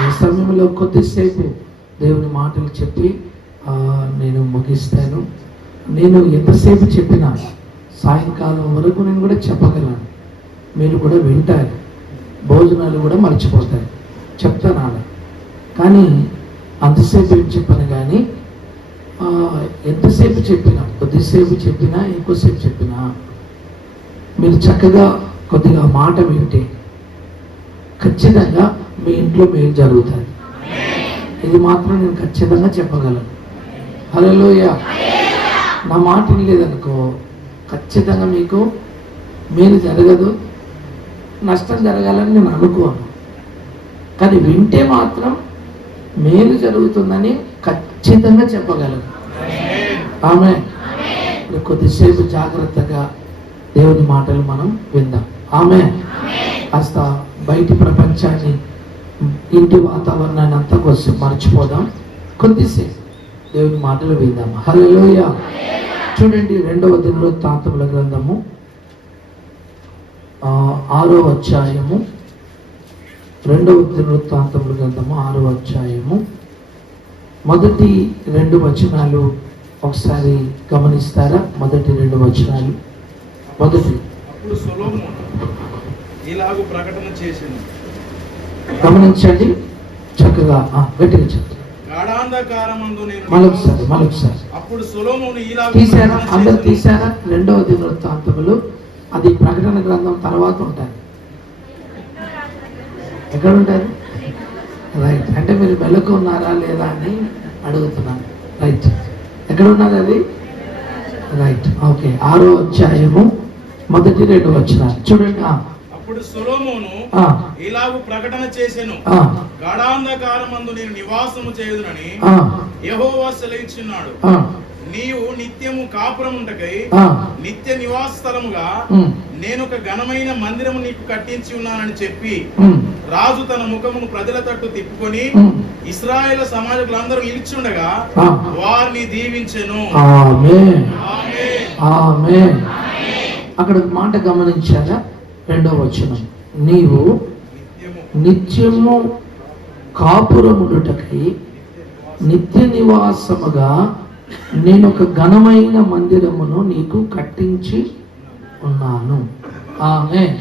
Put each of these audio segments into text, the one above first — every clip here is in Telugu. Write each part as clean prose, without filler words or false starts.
ఈ సమయంలో కొద్దిసేపు దేవుని మాటలు చెప్పి నేను ముగిస్తాను. నేను ఎంతసేపు చెప్పినా సాయంకాలం వరకు నేను కూడా చెప్పగలను. మీరు కూడా వింటారు, భోజనాలు కూడా మర్చిపోతారు. చెప్తాను అలా. కానీ అంతసేపు ఏం చెప్పను. కానీ ఎంతసేపు చెప్పినా, కొద్దిసేపు చెప్పినా, ఎక్కువసేపు చెప్పినా మీరు చక్కగా కొద్దిగా మాట వింటే ఖచ్చితంగా మీ ఇంట్లో మేలు జరుగుతుంది. ఇది మాత్రం నేను ఖచ్చితంగా చెప్పగలను. హల్లెలూయా. నా మాట వినలేదనుకో ఖచ్చితంగా మీకు మేలు జరగదు, నష్టం జరగాలని నేను అనుకోను. కానీ వింటే మాత్రం మేలు జరుగుతుందని ఖచ్చితంగా చెప్పగలను. ఆమె కొద్దిసేపు జాగ్రత్తగా దేవుని మాటలు మనం విందాం. ఆమె కాస్త బయటి ప్రపంచాన్ని, ఇంటి వాతావరణాన్ని అంతా కొంచెం మర్చిపోదాం. కొద్దిసేపు దేవుని మాటలు విందాం. హల్లెలూయా. చూడండి, 2వ దినవృత్తాంతముల గ్రంథము 6వ అధ్యాయము. 2వ దినవృత్తాంతముల గ్రంథము 6వ అధ్యాయము మొదటి 2 వచనాలు ఒకసారి గమనిస్తారా? మొదటి 2 వచనాలు. మొదటి అప్పుడు సొలొమోను ఇలాగు ప్రకటన చేసెను. గమనించండి చక్కగా, గట్టిగా చెప్తాను. గాఢాంధకారమందు నేను మరొకసారి. అప్పుడు సొలొమోను ఇలాగు తీశారా? అందరు తీశారా? 2వ దినవృత్తాంతములు అది ప్రకటన గ్రంథం తర్వాత ఉంటాయి. ఎక్కడ ఉంటారు? రైట్. అంటే మీరు మెలకు ఉన్నారా లేదా అని అడుగుతున్నాను. రైట్. ఎక్కడ ఉన్నారు అది? రైట్. ఓకే. 6వ అధ్యాయము మొదటి 2 వచనాలు చూడండి. అప్పుడు సొలొమోను ఇలాగు ప్రకటన చేసెను. గాఢాంధకారమందు నేను నివాసము చేయుదునని యెహోవా సెలవిచ్చున్నాడు. నీవు నిత్యము కాపురముంటకై నిత్య నివాస స్థలముగా నేను ఒక ఘనమైన మందిరము నీకు కట్టించి ఉన్నానని చెప్పి రాజు తన ముఖమును ప్రజల తట్టు తిప్పుకొని ఇశ్రాయేలు సమాజకులందరూ నిలిచుండగా వారిని దీవించెను. ఆమేన్. ఆమేన్. అక్కడ మాట గమనించారా? 2వ వచనం, నీవు నిత్యము కాపురముండుటకై నిత్య నివాసముగా నేను ఒక ఘనమైన మందిరమును నీకు కట్టించి ఉన్నాను. ఆమేన్.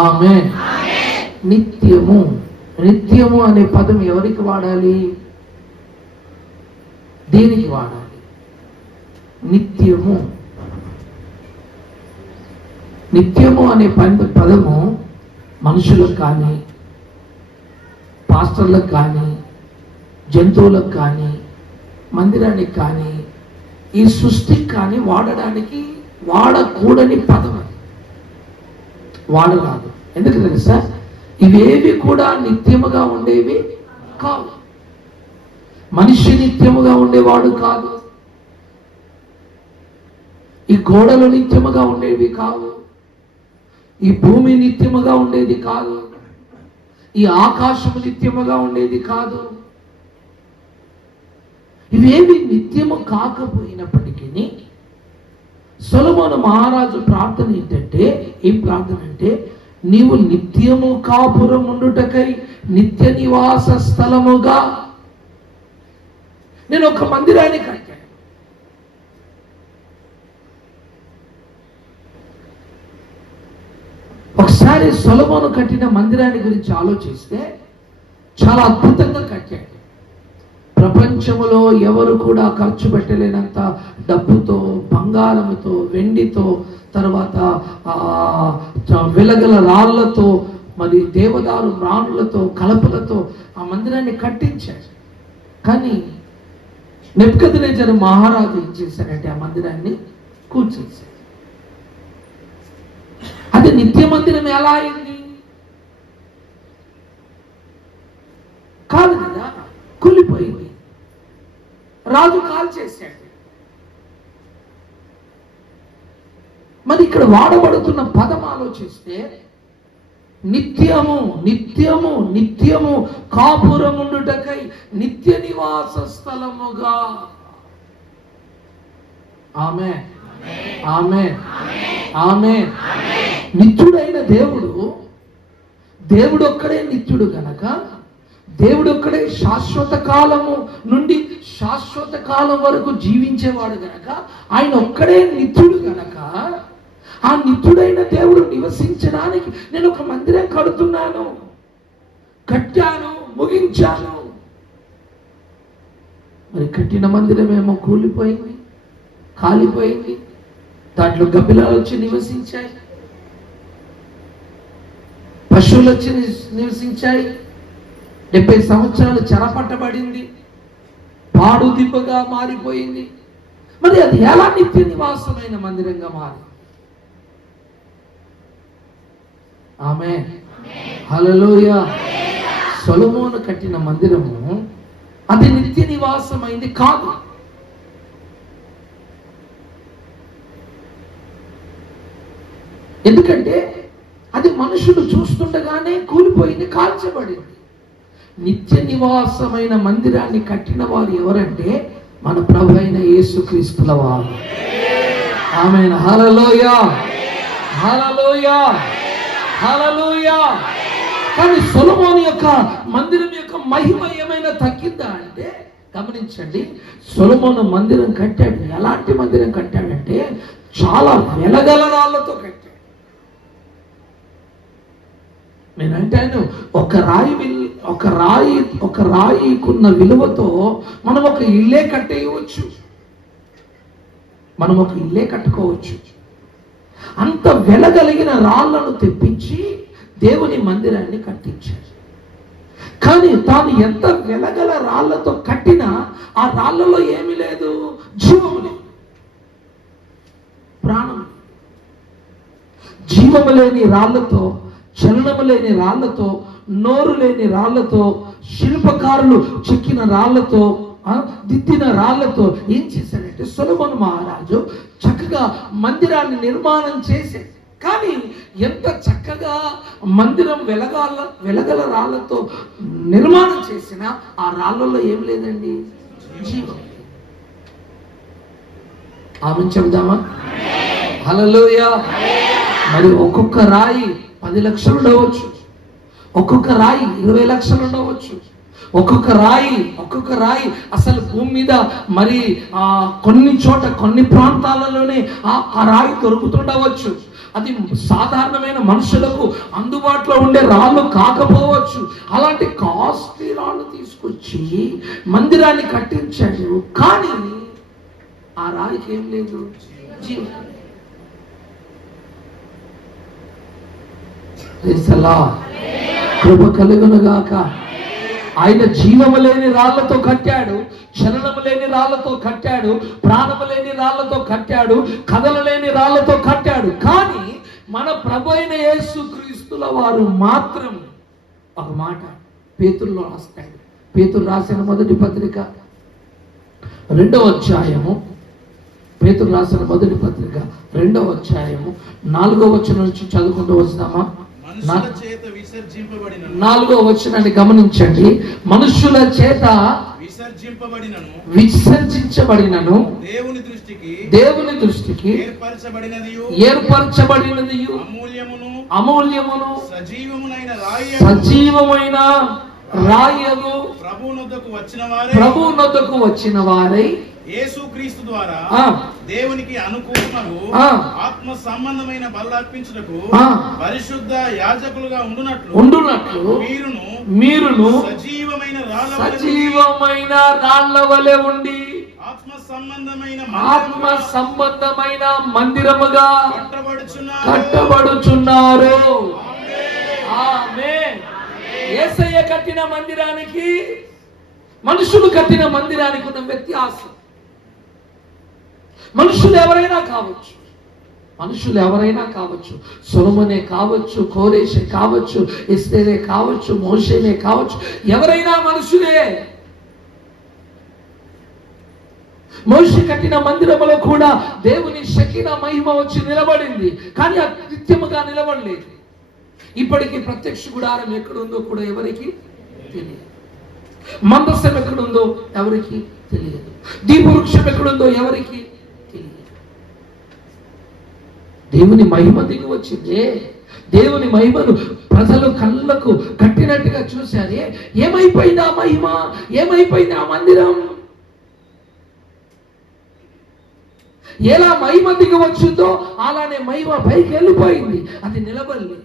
ఆమేన్. నిత్యము. నిత్యము అనే పదం ఎవరికి వాడాలి? దేనికి వాడాలి? నిత్యము. నిత్యము అనే పదము మనుషులకు కానీ, పాస్టర్లకు కానీ, జంతువులకు కానీ, మందిరానికి కానీ, ఈ సృష్టికి కానీ వాడకూడని పదం. వాడరాదు. ఎందుకు తెలుసా? ఇవేవి కూడా నిత్యముగా ఉండేవి కావు. మనిషి నిత్యముగా ఉండేవాడు కాదు. ఈ గోడలు నిత్యముగా ఉండేవి కావు. ఈ భూమి నిత్యముగా ఉండేది కాదు. ఈ ఆకాశము నిత్యముగా ఉండేది కాదు. ఇవేవి నిత్యము కాకపోయినప్పటికీ సొలొమోను మహారాజు ప్రార్థన ఏంటంటే, ఏం ప్రార్థన అంటే, నీవు నిత్యము కాపురం ఉండుటకై నిత్య నివాస స్థలముగా నేను ఒక మందిరాన్ని కట్టాను. ఒకసారి సొలొమోను కట్టిన మందిరాన్ని గురించి ఆలోచిస్తే చాలా అద్భుతంగా కట్టాడు. ప్రపంచములో ఎవరు కూడా ఖర్చు పెట్టలేనంత డబ్బుతో, బంగారముతో, వెండితో, తర్వాత వెలగల రాళ్లతో, మరి దేవదారు రాణులతో, కలపలతో ఆ మందిరాన్ని కట్టించాడు. కానీ నెబుకద్నెజరు మహారాజు ఏం చేశారంటే ఆ మందిరాన్ని కూల్చేశాడు. అది నిత్య మందిరం ఎలా అయింది? కాదు కదా, కుళ్ళిపోయింది. రాజు కాల్చేశాడు. మరి ఇక్కడ వాడబడుతున్న పదం ఆలోచిస్తే నిత్యము నిత్యము నిత్యము కాపురముండుటకై నిత్య నివాస స్థలముగా. ఆమేన్. ఆమేన్. ఆమేన్. నిత్యుడైన దేవుడు దేవుడు ఒక్కడే నిత్యుడు గనక, దేవుడు ఒక్కడే శాశ్వత కాలము నుండి శాశ్వత కాలం వరకు జీవించేవాడు గనక, ఆయన ఒక్కడే నిత్యుడు గనక, ఆ నిత్యుడైన దేవుడు నివసించడానికి నేను ఒక మందిరం కడుతున్నాను, కట్టాను, ముగించాను. మరి కట్టిన మందిరమేమో కూలిపోయింది, కాలిపోయింది, దాంట్లో గబ్బిలాలు వచ్చి నివసించాయి, పశువులు వచ్చి నివసించాయి, 70 సంవత్సరాలు చెరపట్టబడింది, పాడు దిబ్బగా మారిపోయింది. మరి అది ఎలా నిత్య నివాసమైన మందిరంగా మారి? ఆమేన్, హల్లెలూయా. సొలొమోను కట్టిన మందిరము అది నిత్య నివాసమైంది కాదు. ఎందుకంటే అది మనుషులు చూస్తుండగానే కూలిపోయింది, కాల్చబడింది. నిత్య నివాసమైన మందిరాన్ని కట్టిన వారు ఎవరంటే మన ప్రభు అయిన యేసుక్రీస్తుల వారు. ఆమేన్, హల్లెలూయా, హల్లెలూయా, హల్లెలూయా. కానీ సొలొమోను యొక్క మందిరం యొక్క మహిమ ఏమైనా తగ్గిందా అంటే గమనించండి. సొలొమోను మందిరం కట్టాడు. ఎలాంటి మందిరం కట్టాడంటే చాలా వెలగల రాళ్లతో కట్టాడు. నేనంటాను, ఒక రాయికున్న విలువతో మనం ఒక ఇల్లే కట్టేయవచ్చు, మనం ఒక ఇల్లే కట్టుకోవచ్చు. అంత వెలగలిగిన రాళ్లను తెప్పించి దేవుని మందిరాన్ని కట్టించాడు. కానీ తాను ఎంత వెలగల రాళ్లతో కట్టినా ఆ రాళ్లలో ఏమీ లేదు, జీవము లేదు, ప్రాణం. జీవము లేని రాళ్లతో, చలనము లేని రాళ్లతో, నోరు లేని రాళ్లతో, శిల్పకారులు చెక్కిన రాళ్లతో, దిద్దిన రాళ్లతో ఏం చేశాడంటే సొలొమోను మహారాజు చక్కగా మందిరాన్ని నిర్మాణం చేశాడు. కానీ ఎంత చక్కగా మందిరం వెలగల రాళ్లతో నిర్మాణం చేసినా ఆ రాళ్లలో ఏం లేదండి, జీవం. ఆమె చెబుదామా? హల్లెలూయా. మరి ఒక్కొక్క రాయి 10 లక్షలు ఉండవచ్చు, ఒక్కొక్క రాయి 20 లక్షలు ఉండవచ్చు, ఒక్కొక్క రాయి అసలు భూమి మీద మరి కొన్ని చోట కొన్ని ప్రాంతాలలోనే ఆ రాయి దొరుకుతుండవచ్చు. అది సాధారణమైన మనుషులకు అందుబాటులో ఉండే రాళ్ళు కాకపోవచ్చు. అలాంటి కాస్ట్లీ రాళ్ళు తీసుకొచ్చి మందిరాన్ని కట్టించాడు. కానీ ఆ రాయికి ఏం లేదు, జీవం. కృప కలుగునుగాక. ఆయన జీవము లేని రాళ్లతో కట్టాడు, చలనము లేని రాళ్లతో కట్టాడు, ప్రాణము లేని రాళ్లతో కట్టాడు, కదలలేని రాళ్లతో కట్టాడు. కానీ మన ప్రభు అయిన యేసుక్రీస్తుల వారు మాత్రం ఒక మాట పేతురులో రాస్తాడు. పేతురు రాసిన మొదటి పత్రిక 2వ అధ్యాయము, పేతురు రాసిన మొదటి పత్రిక 2వ అధ్యాయము 4వ వచనం నుంచి చదువుకుంటూ వస్తామా? 4వ వచనాన్ని గమనించండి. మనుషుల చేత విసర్జించబడినను దేవుని దృష్టికి ఏర్పరచబడినది అమూల్యమును సజీవమైన రాయను ప్రభువునొద్దకు వచ్చిన వారై యేసుక్రీస్తు ద్వారా దేవునికి అనుకూలము ఆత్మ సంబంధమైన బలి అర్పించుటకు పరిశుద్ధ యాజకులుగా ఉండునట్లు మీరును సజీవమైన రాళ్ల వలె ఉండి ఆత్మ సంబంధమైన మందిరముగా కట్టబడుచున్నారు. ఆమేన్. యేసయ్య కట్టిన మందిరానికి మనుషులు కట్టిన మందిరానికి ఉన్న వ్యత్యాసం. మనుషులు ఎవరైనా కావచ్చు, సొలొమోనే కావచ్చు, కోరేషే కావచ్చు, ఎస్తేరే కావచ్చు, మోషేనే కావచ్చు, ఎవరైనా మనుషులే. మోషే కట్టిన మందిరములో కూడా దేవుని షకీనా మహిమ వచ్చి నిలబడింది. కానీ అది నిత్యముగా నిలబడలేదు. ఇప్పటికీ ప్రత్యక్ష గుడారం ఎక్కడుందో కూడా ఎవరికి తెలియదు. మందసం ఎక్కడుందో ఎవరికి తెలియదు. దీపవృక్షం ఎక్కడుందో ఎవరికి తెలియదు. దేవుని మహిమ దిగి వచ్చిందే, దేవుని మహిమను ప్రజలు కళ్ళకు కట్టినట్టుగా చూశారే. ఏమైపోయింది ఆ మహిమ? ఏమైపోయింది ఆ మందిరం? ఎలా మహిమ దిగి వచ్చిందో అలానే మహిమ పైకి వెళ్ళిపోయింది, అది నిలబడలేదు.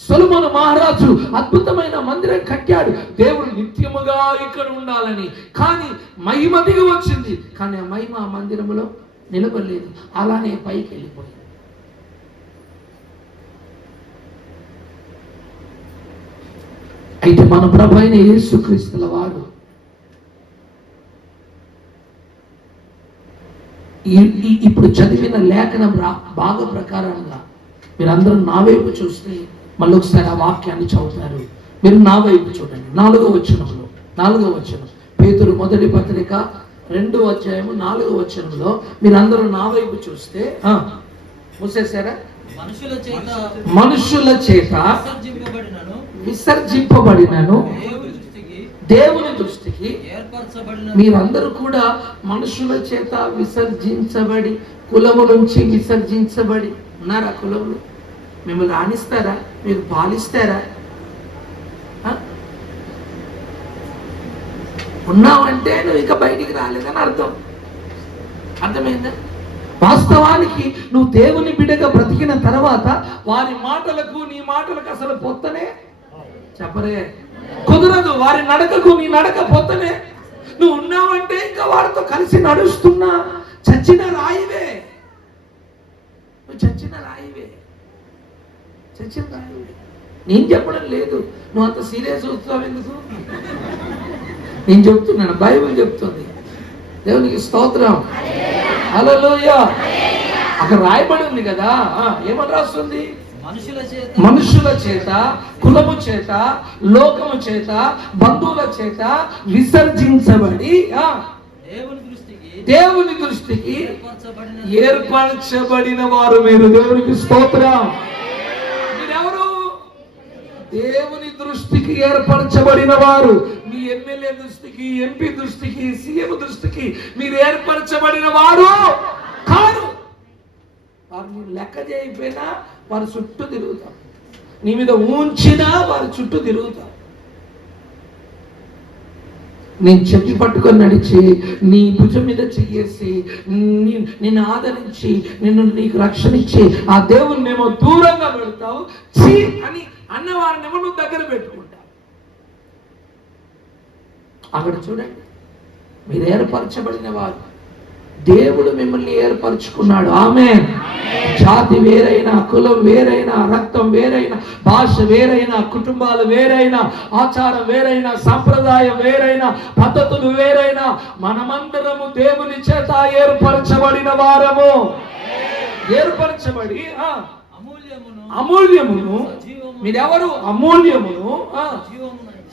సొలొమోను మహారాజు అద్భుతమైన మందిరం కట్టాడు, దేవుడు నిత్యముగా ఇక్కడ ఉండాలని. కానీ మహిమ దిగి వచ్చింది, కానీ ఆ మహిమ ఆ మందిరంలో నిలబడలేదు, అలానే పైకి వెళ్ళిపోయింది. అయితే మన ప్రభు అయిన యేసుక్రీస్తుల వారు ఇప్పుడు చదివిన లేఖనం భాగ ప్రకారంగా మీరందరూ నా వైపు చూస్తే మళ్ళీ ఒకసారి ఆ వాక్యాన్ని చదువుతారు. మీరు నా వైపు చూడండి. 4వ వచనం పేతురు మొదటి పత్రిక 2వ అధ్యాయము 4వ వచనంలో మీరందరూ నా వైపు చూస్తే మూసేశారా? మనుషుల చేత విసర్జింపబడినను దేవుని దృష్టికి మీరందరూ కూడా మనుషుల చేత విసర్జించబడి, కులము నుంచి విసర్జించబడి ఉన్నారా? కులములు మిమ్మల్ని రాణిస్తారా? మీరు పాలిస్తారా? ఉన్నావంటే నువ్వు ఇక బయటికి రాలేదని అర్థమైందా? వాస్తవానికి నువ్వు దేవుని బిడ్డగా బ్రతికిన తర్వాత వారి మాటలకు నీ మాటలకు అసలు పొత్తనే చెప్పరే, కుదరదు. వారి నడకకు నీ నడక పొత్తనే. నువ్వు ఉన్నావంటే ఇంకా వారితో కలిసి నడుస్తున్నా చచ్చిన రాయివే. నువ్వు చచ్చిన రాయివే. నేను చెప్పడం లేదు, నువ్వు అంత సీరియస్ చూస్తావు ఎందుకు? నేను చెప్తున్నాను, బైబిల్ చెప్తుంది. దేవునికి స్తోత్రం, హల్లెలూయా. అక్కడ రాయబడి ఉంది కదా, ఏమని రాస్తుంది? మనుషుల చేత, కులము చేత, లోకము చేత, బంధువుల చేత విసర్జించబడి దేవుని దృష్టికి ఏర్పరచబడిన వారు మీరు. దేవునికి స్తోత్రం. మీరెవరు? దేవుని దృష్టికి ఏర్పరచబడిన వారు. మీ ఎమ్మెల్యే దృష్టికి, ఎంపీ దృష్టికి, సీఎం దృష్టికి మీరు ఏర్పరచబడిన వారు కాదు. వారు మీరు లెక్క చేయకపోయినా వారు చుట్టూ తిరుగుతాం, నీ మీద ఉంచినా వారి చుట్టూ తిరుగుతాం. నేను చెప్పి పట్టుకొని నడిచి నీ భుజం మీద చెయ్యేసి నిన్ను ఆదరించి నీకు రక్షణ ఇచ్చి ఆ దేవుణ్ణేమో దూరంగా పెడతావు. చీ అని అన్నవారినేమో నువ్వు దగ్గర పెట్టుకుంటావు. అక్కడ చూడండి, మీరు ఏర్పరచబడిన వారు. దేవుడు మిమ్మల్ని ఏర్పరచుకున్నాడు. ఆమేన్. జాతి వేరైనా, కులం వేరైనా, రక్తం వేరైనా, భాష వేరైనా, కుటుంబాలు వేరైనా, ఆచారం వేరైనా, సంప్రదాయం వేరైనా, పద్ధతులు వేరైనా, మనమందరము దేవుని చేత ఏర్పరచబడిన వారము. ఏర్పరచబడి అమూల్యమును మీరెవరు? అమూల్యమును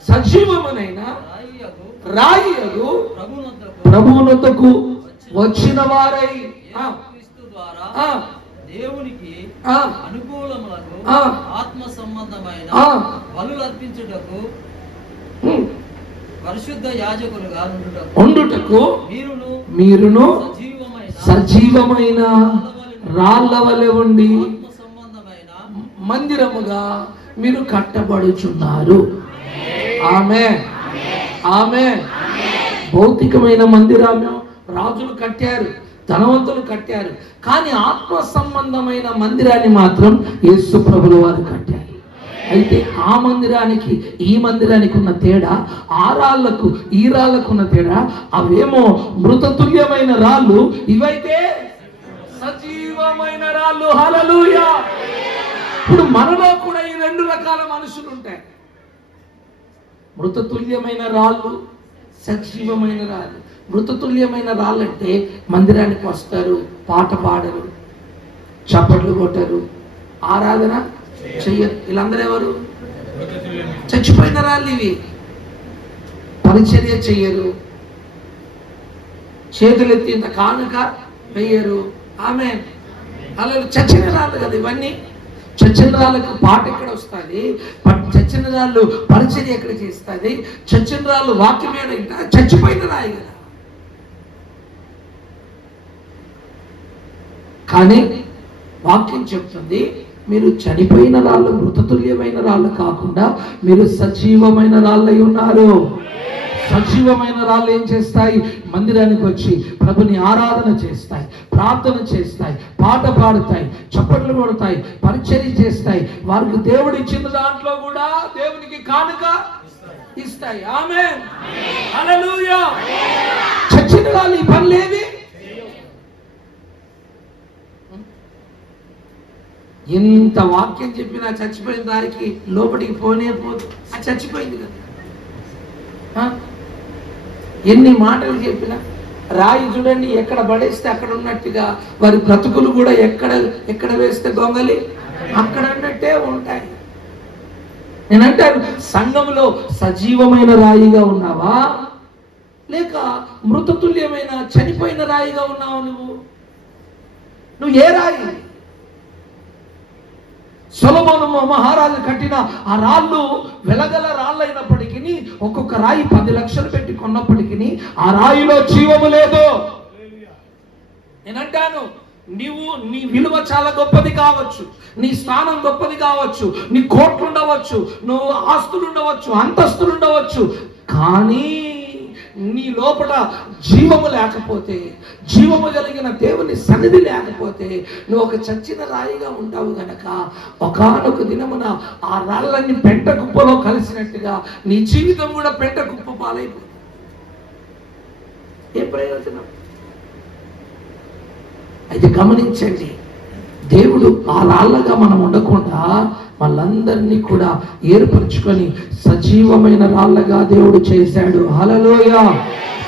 సజీవమునైన రాయియగు ప్రభువునొద్దకు వచ్చిన వారై దేవునికి అనుకూలములకు ఆత్మ సంబంధమైన బలులు అర్పించుటకు పరిశుద్ధ యాజకులుగా ఉండుటకు మీరును సజీవమైన రాళ్ళ వలె ఉండి మందిరముగా మీరు కట్టబడుచున్నారు. ఆమేన్, ఆమేన్. భౌతికమైన మందిరాన్ని రాజులు కట్టారు, ధనవంతులు కట్టారు, కానీ ఆత్మ సంబంధమైన మందిరాన్ని మాత్రం యేసు ప్రభుల వారు కట్టారు. అయితే ఆ మందిరానికి ఈ మందిరానికి ఉన్న తేడా, ఆ రాళ్లకు ఈ రాళ్లకు ఉన్న తేడా, అవేమో మృతతుల్యమైన రాళ్ళు, ఇవైతే సజీవమైన రాళ్ళు. హల్లెలూయా. ఇప్పుడు మనలో కూడా ఈ 2 రకాల మనుషులు ఉంటాయి. మృతతుల్యమైన రాళ్ళు, సజీవమైన రాళ్ళు. మృతతుల్యమైన రాళ్ళంటే మందిరానికి వస్తారు, పాట పాడరు, చప్పట్లు కొట్టరు, ఆరాధన చెయ్యరు. వీళ్ళందరూ ఎవరు? చచ్చిపోయిన రాళ్ళు. ఇవి పరిచర్య చెయ్యరు, చేతులెత్తి ఇంత కానుక వేయరు. ఆమేన్. అలా చచ్చిన రాళ్ళు కదా ఇవన్నీ. చచ్చిన రాళ్ళకు పాట ఎక్కడ వస్తుంది? చచ్చిన రాళ్ళు పరిచర్య ఎక్కడ చేస్తుంది? చచ్చిన రాళ్ళు వాక్యం ఏడంట? చచ్చిపోయిన రాయి కదా. కానీ వాక్యం చెప్తుంది మీరు చనిపోయిన రాళ్ళు, మృతతుల్యమైన రాళ్ళు కాకుండా మీరు సజీవమైన రాళ్ళై ఉన్నారు. సజీవమైన రాళ్ళు ఏం చేస్తాయి? మందిరానికి వచ్చి ప్రభుని ఆరాధన చేస్తాయి, ప్రార్థన చేస్తాయి, పాట పాడుతాయి, చప్పట్లు కొడతాయి, పరిచర్య చేస్తాయి. వారికి దేవుడు ఇచ్చిన దాంట్లో కూడా దేవునికి కానుక ఇస్తాయి. ఆమేన్, హల్లెలూయా. చచ్చిన రాళ్ళు ఈ పనులేవి. ఎంత వాక్యం చెప్పినా చచ్చిపోయిన దానికి లోపలికి పోనే పోదు. అది చచ్చిపోయింది కదా. ఎన్ని మాటలు చెప్పినా రాయి చూడండి, ఎక్కడ పడేస్తే అక్కడ ఉన్నట్టుగా వారి బ్రతుకులు కూడా ఎక్కడ వేస్తే గొంగలి అక్కడ అన్నట్టే ఉంటాయి. నేనంటాను, సంఘంలో సజీవమైన రాయిగా ఉన్నావా, లేక మృతతుల్యమైన చనిపోయిన రాయిగా ఉన్నావా? నువ్వు ఏ రాయి? సొలొమోను మహారాజు కట్టిన ఆ రాళ్ళు వెలగల రాళ్ళు అయినప్పటికీ, ఒక్కొక్క రాయి 10 లక్షలు పెట్టి కొన్నప్పటికీ ఆ రాయిలో జీవము లేదు. నేనంటాను, నీ విలువ చాలా గొప్పది కావచ్చు, నీ స్థానం గొప్పది కావచ్చు, నీ కోట్లు ఉండవచ్చు, నువ్వు ఆస్తులు ఉండవచ్చు, అంతస్తులు ఉండవచ్చు, కానీ నీ లోపల జీవము లేకపోతే, జీవము కలిగిన దేవుని సన్నిధి లేకపోతే నువ్వు ఒక చచ్చిన రాయిగా ఉంటావు గనక ఒకానొక దినమున ఆ రాళ్ళని పెంట కుప్పలో కలిసినట్టుగా నీ జీవితం కూడా పెంట కుప్ప పాలైపోతుంది. ఏ ప్రయోజనం? అయితే గమనించండి, దేవుడు ఆ రాళ్ళగా మనం ఉండకుండా వాళ్ళందరినీ కూడా ఏర్పరచుకొని సజీవమైన రాళ్ళగా దేవుడు చేశాడు. హల్లెలూయా.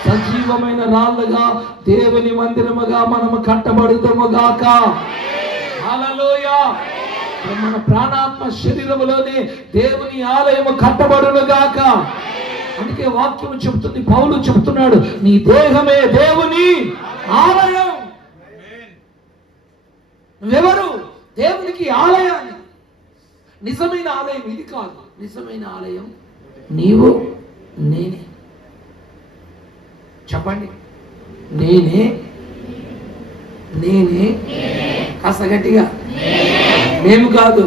సజీవమైన రాళ్ళగా దేవుని మందిరముగా మనము కట్టబడుతాము గాక. హల్లెలూయా. మన ప్రాణాత్మ శరీరములోనే దేవుని ఆలయము కట్టబడును గాక. అందుకే వాక్యం చెబుతుంది, పౌలు చెబుతున్నాడు, నీ దేహమే దేవుని ఆలయం. నువ్వెవరు? దేవునికి ఆలయాన్ని. నిజమైన ఆలయం ఇది కాదు. నిజమైన ఆలయం నీవు, నేనే. చెప్పండి, నేనే. కాస్త గట్టిగా. మేము కాదు,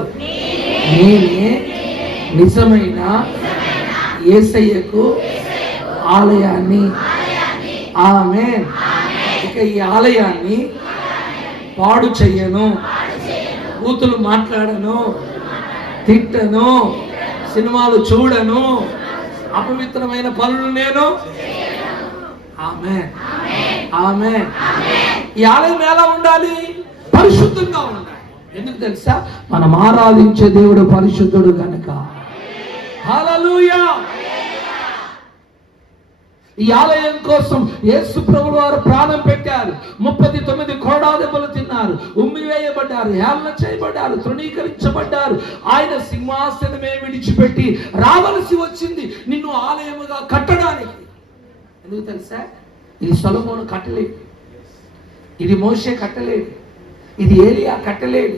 నేనే నిజమైన యేసయ్యకు ఆలయాన్ని. ఆమేన్. ఇక ఈ ఆలయాన్ని పాడు చెయ్యను, బూతులు మాట్లాడను, తిట్టను, సినిమాలు చూడను, అపవిత్రమైన పనులు నేను. ఆమేన్, ఆమేన్. ఈ ఆలయం ఎలా ఉండాలి? పరిశుద్ధంగా ఉండాలి. ఎందుకు తెలుసా? మనం ఆరాధించే దేవుడు పరిశుద్ధుడు కనుక. హల్లెలూయా. ఈ ఆలయం కోసం యేసు ప్రభువు వారు ప్రాణం పెట్టారు. 39 కొరడాదెబ్బలు తిన్నారు, ఉమ్మివేయబడ్డారు, హేళన చేయబడ్డారు, తృణీకరించబడ్డారు. ఆయన సింహాసనమే విడిచిపెట్టి రావలసి వచ్చింది నిన్ను ఆలయముగా కట్టడానికి. ఎందుకు తెలుసా? ఇది సొలొమోను కట్టలేడు, ఇది మోషే కట్టలేడు, ఇది ఏలియా కట్టలేడు,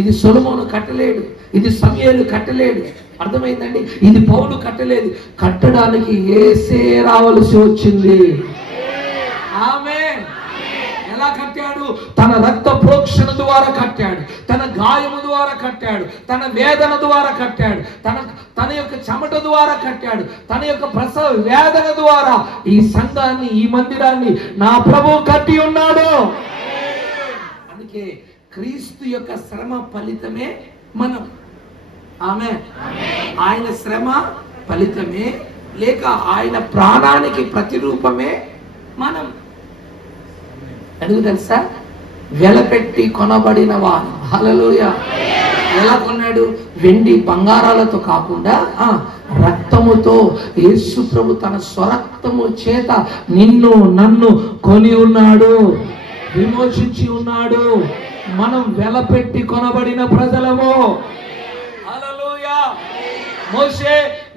ఇది సొలొమోను కట్టలేడు, ఇది సమూయేలు కట్టలేడు. అర్థమైందండి? ఇది పౌలు కట్టలేదు. కట్టడానికి యేసే రావలసి వచ్చింది. ఆమేన్. ఎలా కట్టాడు? తన రక్త ప్రోక్షణ ద్వారా కట్టాడు, తన గాయము ద్వారా కట్టాడు, తన వేదన ద్వారా కట్టాడు, తన యొక్క చెమట ద్వారా కట్టాడు, తన యొక్క ప్రసవ వేదన ద్వారా ఈ సంఘాన్ని, ఈ మందిరాన్ని నా ప్రభువు కట్టి ఉన్నాడు. అందుకే క్రీస్తు యొక్క శ్రమ ఫలితమే మనం. ఆమేన్. ఆయన శ్రమ ఫలితమే, లేక ఆయన ప్రాణానికి ప్రతిరూపమే మనం. ఎందుకు తెలుసా? వెలపెట్టి కొనబడిన వారు. హల్లెలూయా. ఎలా కొన్నాడు? వెండి బంగారాలతో కాకుండా రక్తముతో. యేసు ప్రభు తన స్వరక్తము చేత నిన్ను నన్ను కొని ఉన్నాడు, విమోచించి ఉన్నాడు. మనం వెలపెట్టి కొనబడిన ప్రజలము. మోషే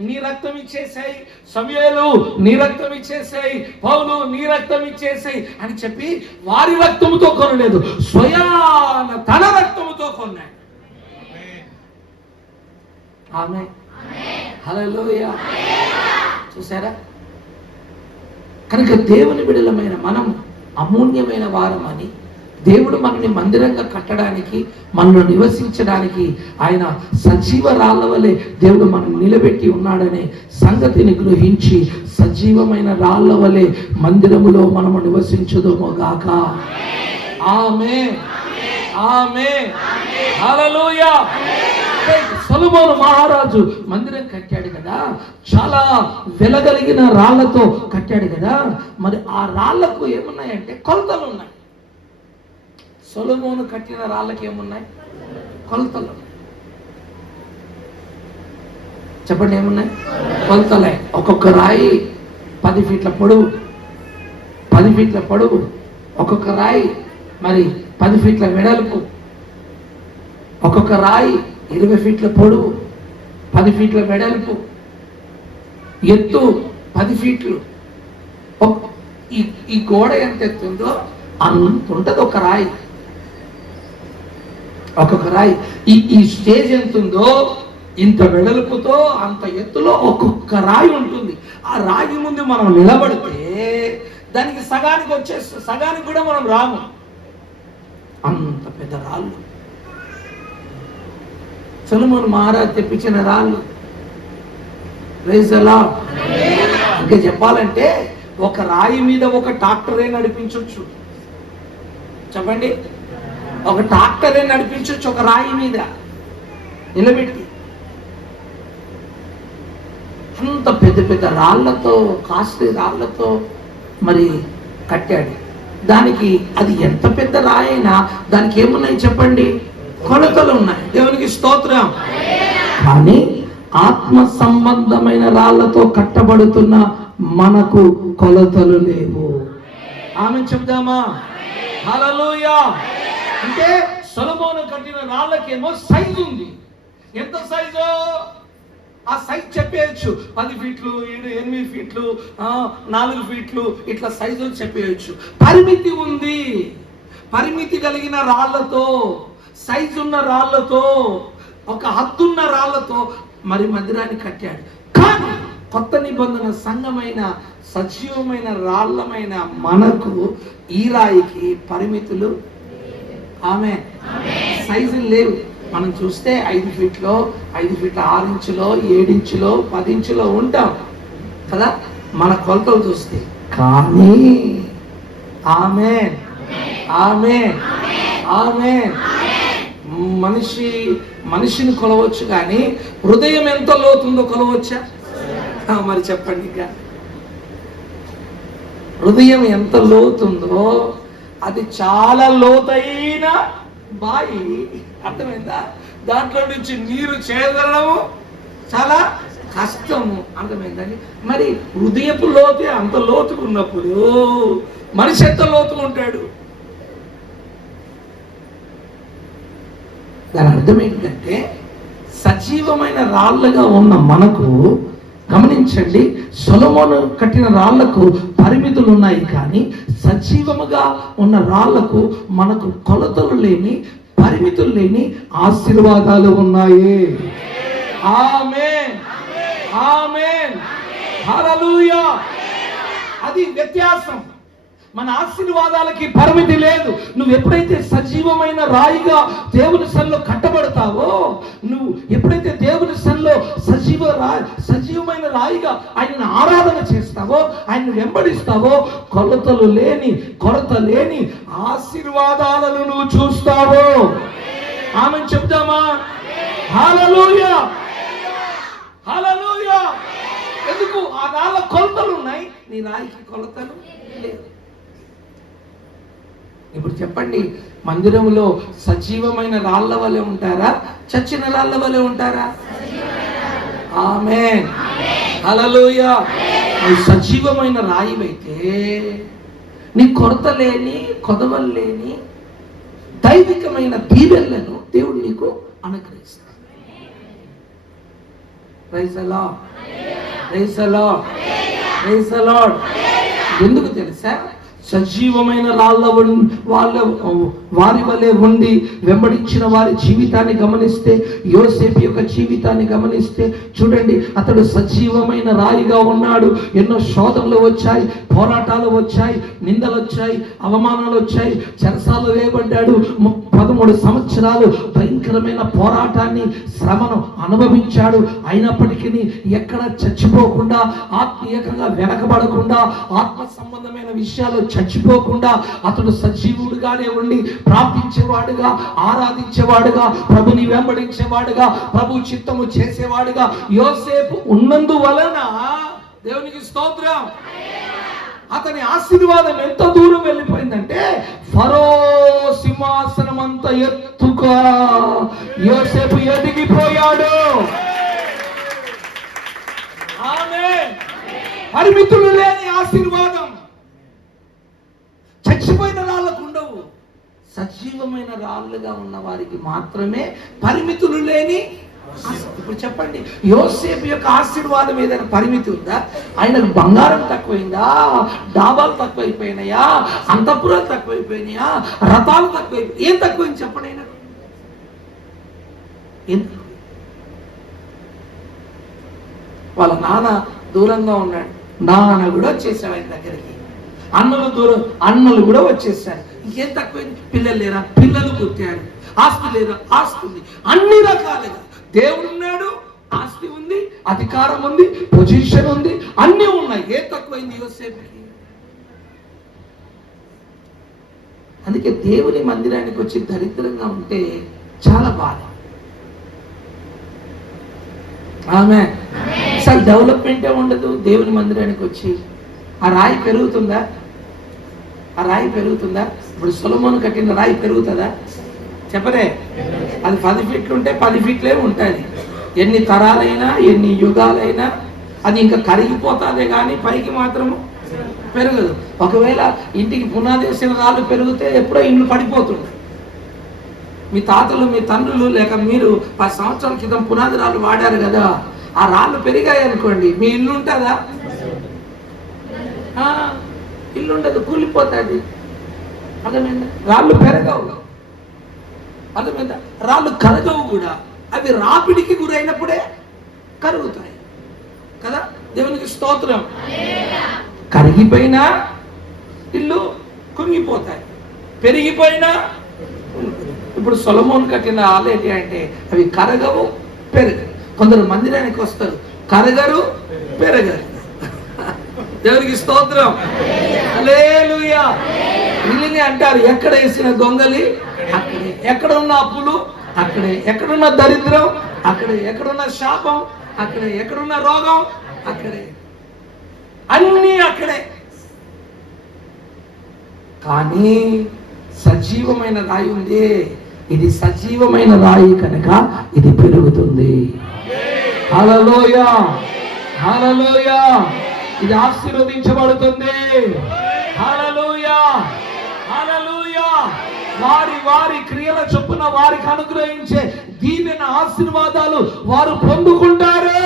నీ రక్తం ఇచ్చేసాయి, సమూయేలు నీ రక్తం ఇచ్చేసాయి, పౌలు నీ రక్తం ఇచ్చేసాయి అని చెప్పి వారి రక్తముతో కొనలేదు, స్వయాన తన రక్తముతో కొన్నాడు. ఆమేన్, హల్లెలూయా. చూసారా? కనుక దేవుని బిడ్డలమైన మనం అమూల్యమైన వారమని దేవుడు మనల్ని మందిరంగా కట్టడానికి, మనలో నివసించడానికి ఆయన సజీవ రాళ్ళ వలె దేవుడు మనల్ని నిలబెట్టి ఉన్నాడనే సంగతిని గ్రహించి సజీవమైన రాళ్ళ వలె మందిరములో మనము నివసించుదుము గాక. ఆమేన్, ఆమేన్, హల్లెలూయా. సొలొమోను మహారాజు మందిరం కట్టాడు కదా, చాలా వెలగలిగిన రాళ్లతో కట్టాడు కదా. మరి ఆ రాళ్లకు ఏమున్నాయంటే కొలతలు ఉన్నాయి. సొలొమోను కట్టిన రాళ్ళకి ఏమున్నాయి? కొలతలు. చెప్పండి, ఏమున్నాయి? కొలతలే. ఒక్కొక్క రాయి 10 ఫీట్ల పొడవు, 10 ఫీట్ల పొడవు. ఒక్కొక్క రాయి మరి 10 ఫీట్ల వెడల్పు. ఒక్కొక్క రాయి 20 ఫీట్ల పొడవు, 10 ఫీట్ల వెడల్పు, ఎత్తు 10 ఫీట్లు. ఈ గోడ ఎంత ఎత్తుందో అంత ఉంటుంది ఒక రాయి. ఒక్కొక్క రాయి ఈ స్టేజ్ ఎంత ఉందో ఇంత వెడల్పుతో అంత ఎత్తులో ఒక్కొక్క రాయి ఉంటుంది. ఆ రాయి ముందు మనం నిలబడితే దానికి సగానికి వచ్చేస్తే సగానికి కూడా మనం రాము. అంత పెద్ద రాళ్ళు సొలొమోను మహారాజు తెప్పించిన రాళ్ళు. Praise the lord. ఇంకా చెప్పాలంటే ఒక రాయి మీద ఒక ట్రాక్టరే నడిపించవచ్చు. చెప్పండి, ఒక ట్రాక్టరే నడిపించవచ్చు ఒక రాయి మీద నిలబెట్టి. అంత పెద్ద పెద్ద రాళ్లతో, కాస్ట్లీ రాళ్లతో మరి కట్టాడు. దానికి అది ఎంత పెద్ద రాయైనా దానికి ఏమున్నాయి చెప్పండి? కొలతలు ఉన్నాయి. దేవునికి స్తోత్రం. కానీ ఆత్మ సంబంధమైన రాళ్లతో కట్టబడుతున్న మనకు కొలతలు లేవు. ఆమె చెప్దామా? హల్లెలూయా. అంటే సొలొమోను కట్టిన రాళ్ళకేమో సైజు ఉంది. ఎంత సైజు? ఆ సైజ్ చెప్పేయచ్చు. 10 ఫీట్లు, 8 ఫీట్లు, 4 ఫీట్లు, ఇట్లా సైజులు చెప్పేయచ్చు. పరిమితి ఉంది. పరిమితి కలిగిన రాళ్లతో, సైజు ఉన్న రాళ్లతో, ఒక హద్దున్న రాళ్లతో మరి మందిరాన్ని కట్టాడు. కానీ కొత్త నిబంధన సంఘమైన సజీవమైన రాళ్ళమైన మనకు ఈ రాయికి పరిమితులు ఆమె సైజులు లేవు. మనం చూస్తే 5 ఫీట్లో, 5 ఫీట్ల 6 ఇంచులో, 7 ఇంచులో, 10 ఇంచులో ఉంటాం కదా మన కొలతలు చూస్తే. కానీ ఆమేన్, ఆమేన్, ఆమేన్. మనిషిని కొలవచ్చు కానీ హృదయం ఎంత లోతుందో కొలవచ్చా? మరి చెప్పండి. ఇక హృదయం ఎంత లోతుందో అది చాలా లోతైన బాయి. అర్థమైందా? దాంట్లో నుంచి నీరు చేదరడము చాలా కష్టము. అర్థమైందండి? మరి హృదయపు లోతే అంత లోతుగా ఉన్నప్పుడు మనిషి ఎంత లోతుగా ఉంటాడు? దాని అర్థం ఏంటంటే సజీవమైన రాళ్ళగా ఉన్న మనకు, గమనించండి, సొలొమోను కట్టిన రాళ్లకు పరిమితులు ఉన్నాయి కానీ సజీవముగా ఉన్న రాళ్లకు మనకు కొలతలు లేని, పరిమితులు లేని ఆశీర్వాదాలు ఉన్నాయి. ఆమేన్, ఆమేన్, హల్లెలూయా. అది వ్యత్యాసం. మన ఆశీర్వాదాలకి పరిమితి లేదు. నువ్వు ఎప్పుడైతే సజీవమైన రాయిగా దేవుని సన్నిధిలో కట్టబడతావో, నువ్వు ఎప్పుడైతే దేవుని సన్నిధిలో సజీవమైన రాయిగా ఆయనను ఆరాధన చేస్తావో, ఆయన్ని వెంబడిస్తావో, కొలతలు లేని, కొరత లేని ఆశీర్వాదాలను నువ్వు చూస్తావో. ఆమె చెప్తామా? హల్లెలూయా, హల్లెలూయా. ఎందుకు? ఆ రాళ్ళ కొలతలు ఉన్నాయి, నీ రాయికి కొలతలు లేవు. ఇప్పుడు చెప్పండి, మందిరంలో సజీవమైన రాళ్ళ వలె ఉంటారా, చచ్చిన రాళ్ళ వలె ఉంటారా? ఆమేన్, హల్లెలూయా. నువ్వు సజీవమైన రాయివైతే నీ కొరత లేని, కొదవలు లేని దైవికమైన దీవెనలను దేవుడు నీకు అనుగ్రహిస్తాడు. Praise the lord, praise the lord, praise the lord. ఎందుకు తెలుసా? సజీవమైన రాళ్ళ వారి వలె ఉండి వెంబడించిన వారి జీవితాన్ని గమనిస్తే, యోసేపు యొక్క జీవితాన్ని గమనిస్తే చూడండి, అతడు సజీవమైన రాయిగా ఉన్నాడు. ఎన్నో శోధనలు వచ్చాయి, పోరాటాలు వచ్చాయి, నిందలు వచ్చాయి, అవమానాలు వచ్చాయి, చెరసాలు వేయబడ్డాడు. 13 సంవత్సరాలు భయంకరమైన పోరాటాన్ని, శ్రమను అనుభవించాడు. అయినప్పటికీ ఎక్కడ చచ్చిపోకుండా, ఆత్మీయంగా వెనకబడకుండా, ఆత్మ సంబంధమైన విషయాలు చచ్చిపోకుండా అతడు సజీవుడుగానే ఉండి ప్రార్థించేవాడుగా, ఆరాధించేవాడుగా, ప్రభుని వెంబడించేవాడుగా, ప్రభు చిత్తము చేసేవాడుగా యోసేపు ఉన్నందువలన దేవునికి స్తోత్రం, అతని ఆశీర్వాదం ఎంత దూరం వెళ్ళిపోయిందంటే ఫరో సింహాసనం అంత ఎత్తుగా యోసేపు ఎదిగిపోయాడు. ఆమేన్. పరిమితులు లేని ఆశీర్వాదం చచ్చిపోయిన రాళ్ళకు ఉండవు. సజీవమైన రాళ్ళుగా ఉన్న వారికి మాత్రమే పరిమితులు లేని. ఇప్పుడు చెప్పండి, యోసేపు యొక్క ఆశీర్వాదం ఏదైనా పరిమితి ఉందా? ఆయనకు బంగారం తక్కువైందా? డాబాలు తక్కువైపోయినాయా? అంతఃపురాలు తక్కువైపోయినాయా? రథాలు తక్కువైపోయి ఏం తక్కువైంది చెప్పండి? ఆయన వాళ్ళ నాన్న దూరంగా ఉన్నాడు, నాన్న కూడా వచ్చేసాడు ఆయన దగ్గరికి. అన్నలు కూడా వచ్చేసారు. ఇంకేం తక్కువైంది? పిల్లలు లేరా? పిల్లలు పుట్టారు. ఆస్తి లేదా? ఆస్తి ఉంది. అన్ని రకాలుగా దేవుడు ఉన్నాడు, ఆస్తి ఉంది, అధికారం ఉంది, పొజిషన్ ఉంది, అన్ని ఉన్నాయి. ఏం తక్కువైంది యోసేపుకి? అందుకే దేవుని మందిరానికి వచ్చి దరిద్రంగా ఉంటే చాలా బాధ. ఆమె అసలు డెవలప్మెంటే ఉండదు. దేవుని మందిరానికి వచ్చి ఆ రాయి పెరుగుతుందా? ఆ రాయి పెరుగుతుందా? ఇప్పుడు సొలొమోను కట్టిన రాయి పెరుగుతుందా? చెప్పరే. అది 10 ఫీట్లు ఉంటే 10 ఫీట్లే ఉంటుంది. ఎన్ని తరాలైనా, ఎన్ని యుగాలైనా అది ఇంకా కరిగిపోతాదే కానీ పైకి మాత్రము పెరగదు. ఒకవేళ ఇంటికి పునాది వేసిన రాళ్ళు పెరిగితే ఎప్పుడో ఇల్లు పడిపోతుంది. మీ తాతలు, మీ తండ్రులు, లేక మీరు 10 సంవత్సరాల క్రితం పునాది రాళ్ళు వాడారు కదా, ఆ రాళ్ళు పెరిగాయి అనుకోండి, మీ ఇల్లు ఉంటుందా? ఇల్లు ఉండదు, కూలిపోతుంది. అర్థమైందా? రాళ్ళు పెరగవు, అర్థమైందా? రాళ్ళు కరగవు కూడా. అవి రాపిడికి గురైనప్పుడే కరుగుతాయి కదా. దేవునికి స్తోత్రం. కరిగిపోయినా ఇల్లు కుంగిపోతాయి, పెరిగిపోయినా. ఇప్పుడు సొలొమోను కట్టిన ఆలయం అంటే అవి కరగవు, పెరగవు. కొందరు మందిరానికి వస్తారు, కరగరు, పెరగరు. దేవునికి స్తోత్రం. హల్లెలూయా. వీళ్ళని అంటారు, ఎక్కడ వేసిన దొంగలి అక్కడే, ఎక్కడున్న అప్పులు అక్కడే, ఎక్కడున్న దరిద్రం అక్కడే, ఎక్కడున్న శాపం అక్కడే, ఎక్కడున్న రోగం అక్కడే, అన్నీ అక్కడే. కానీ సజీవమైన రాయి ఉంది. ఇది సజీవమైన రాయి కనుక ఇది పెరుగుతుంది. హల్లెలూయా, హల్లెలూయా. ఇది ఆశీర్వదించబడుతుంది. హల్లెలూయా, హల్లెలూయా. వారి వారి క్రియల చొప్పున వారికి అనుగ్రహించే దీవెన, ఆశీర్వాదాలు వారు పొందుకుంటారు.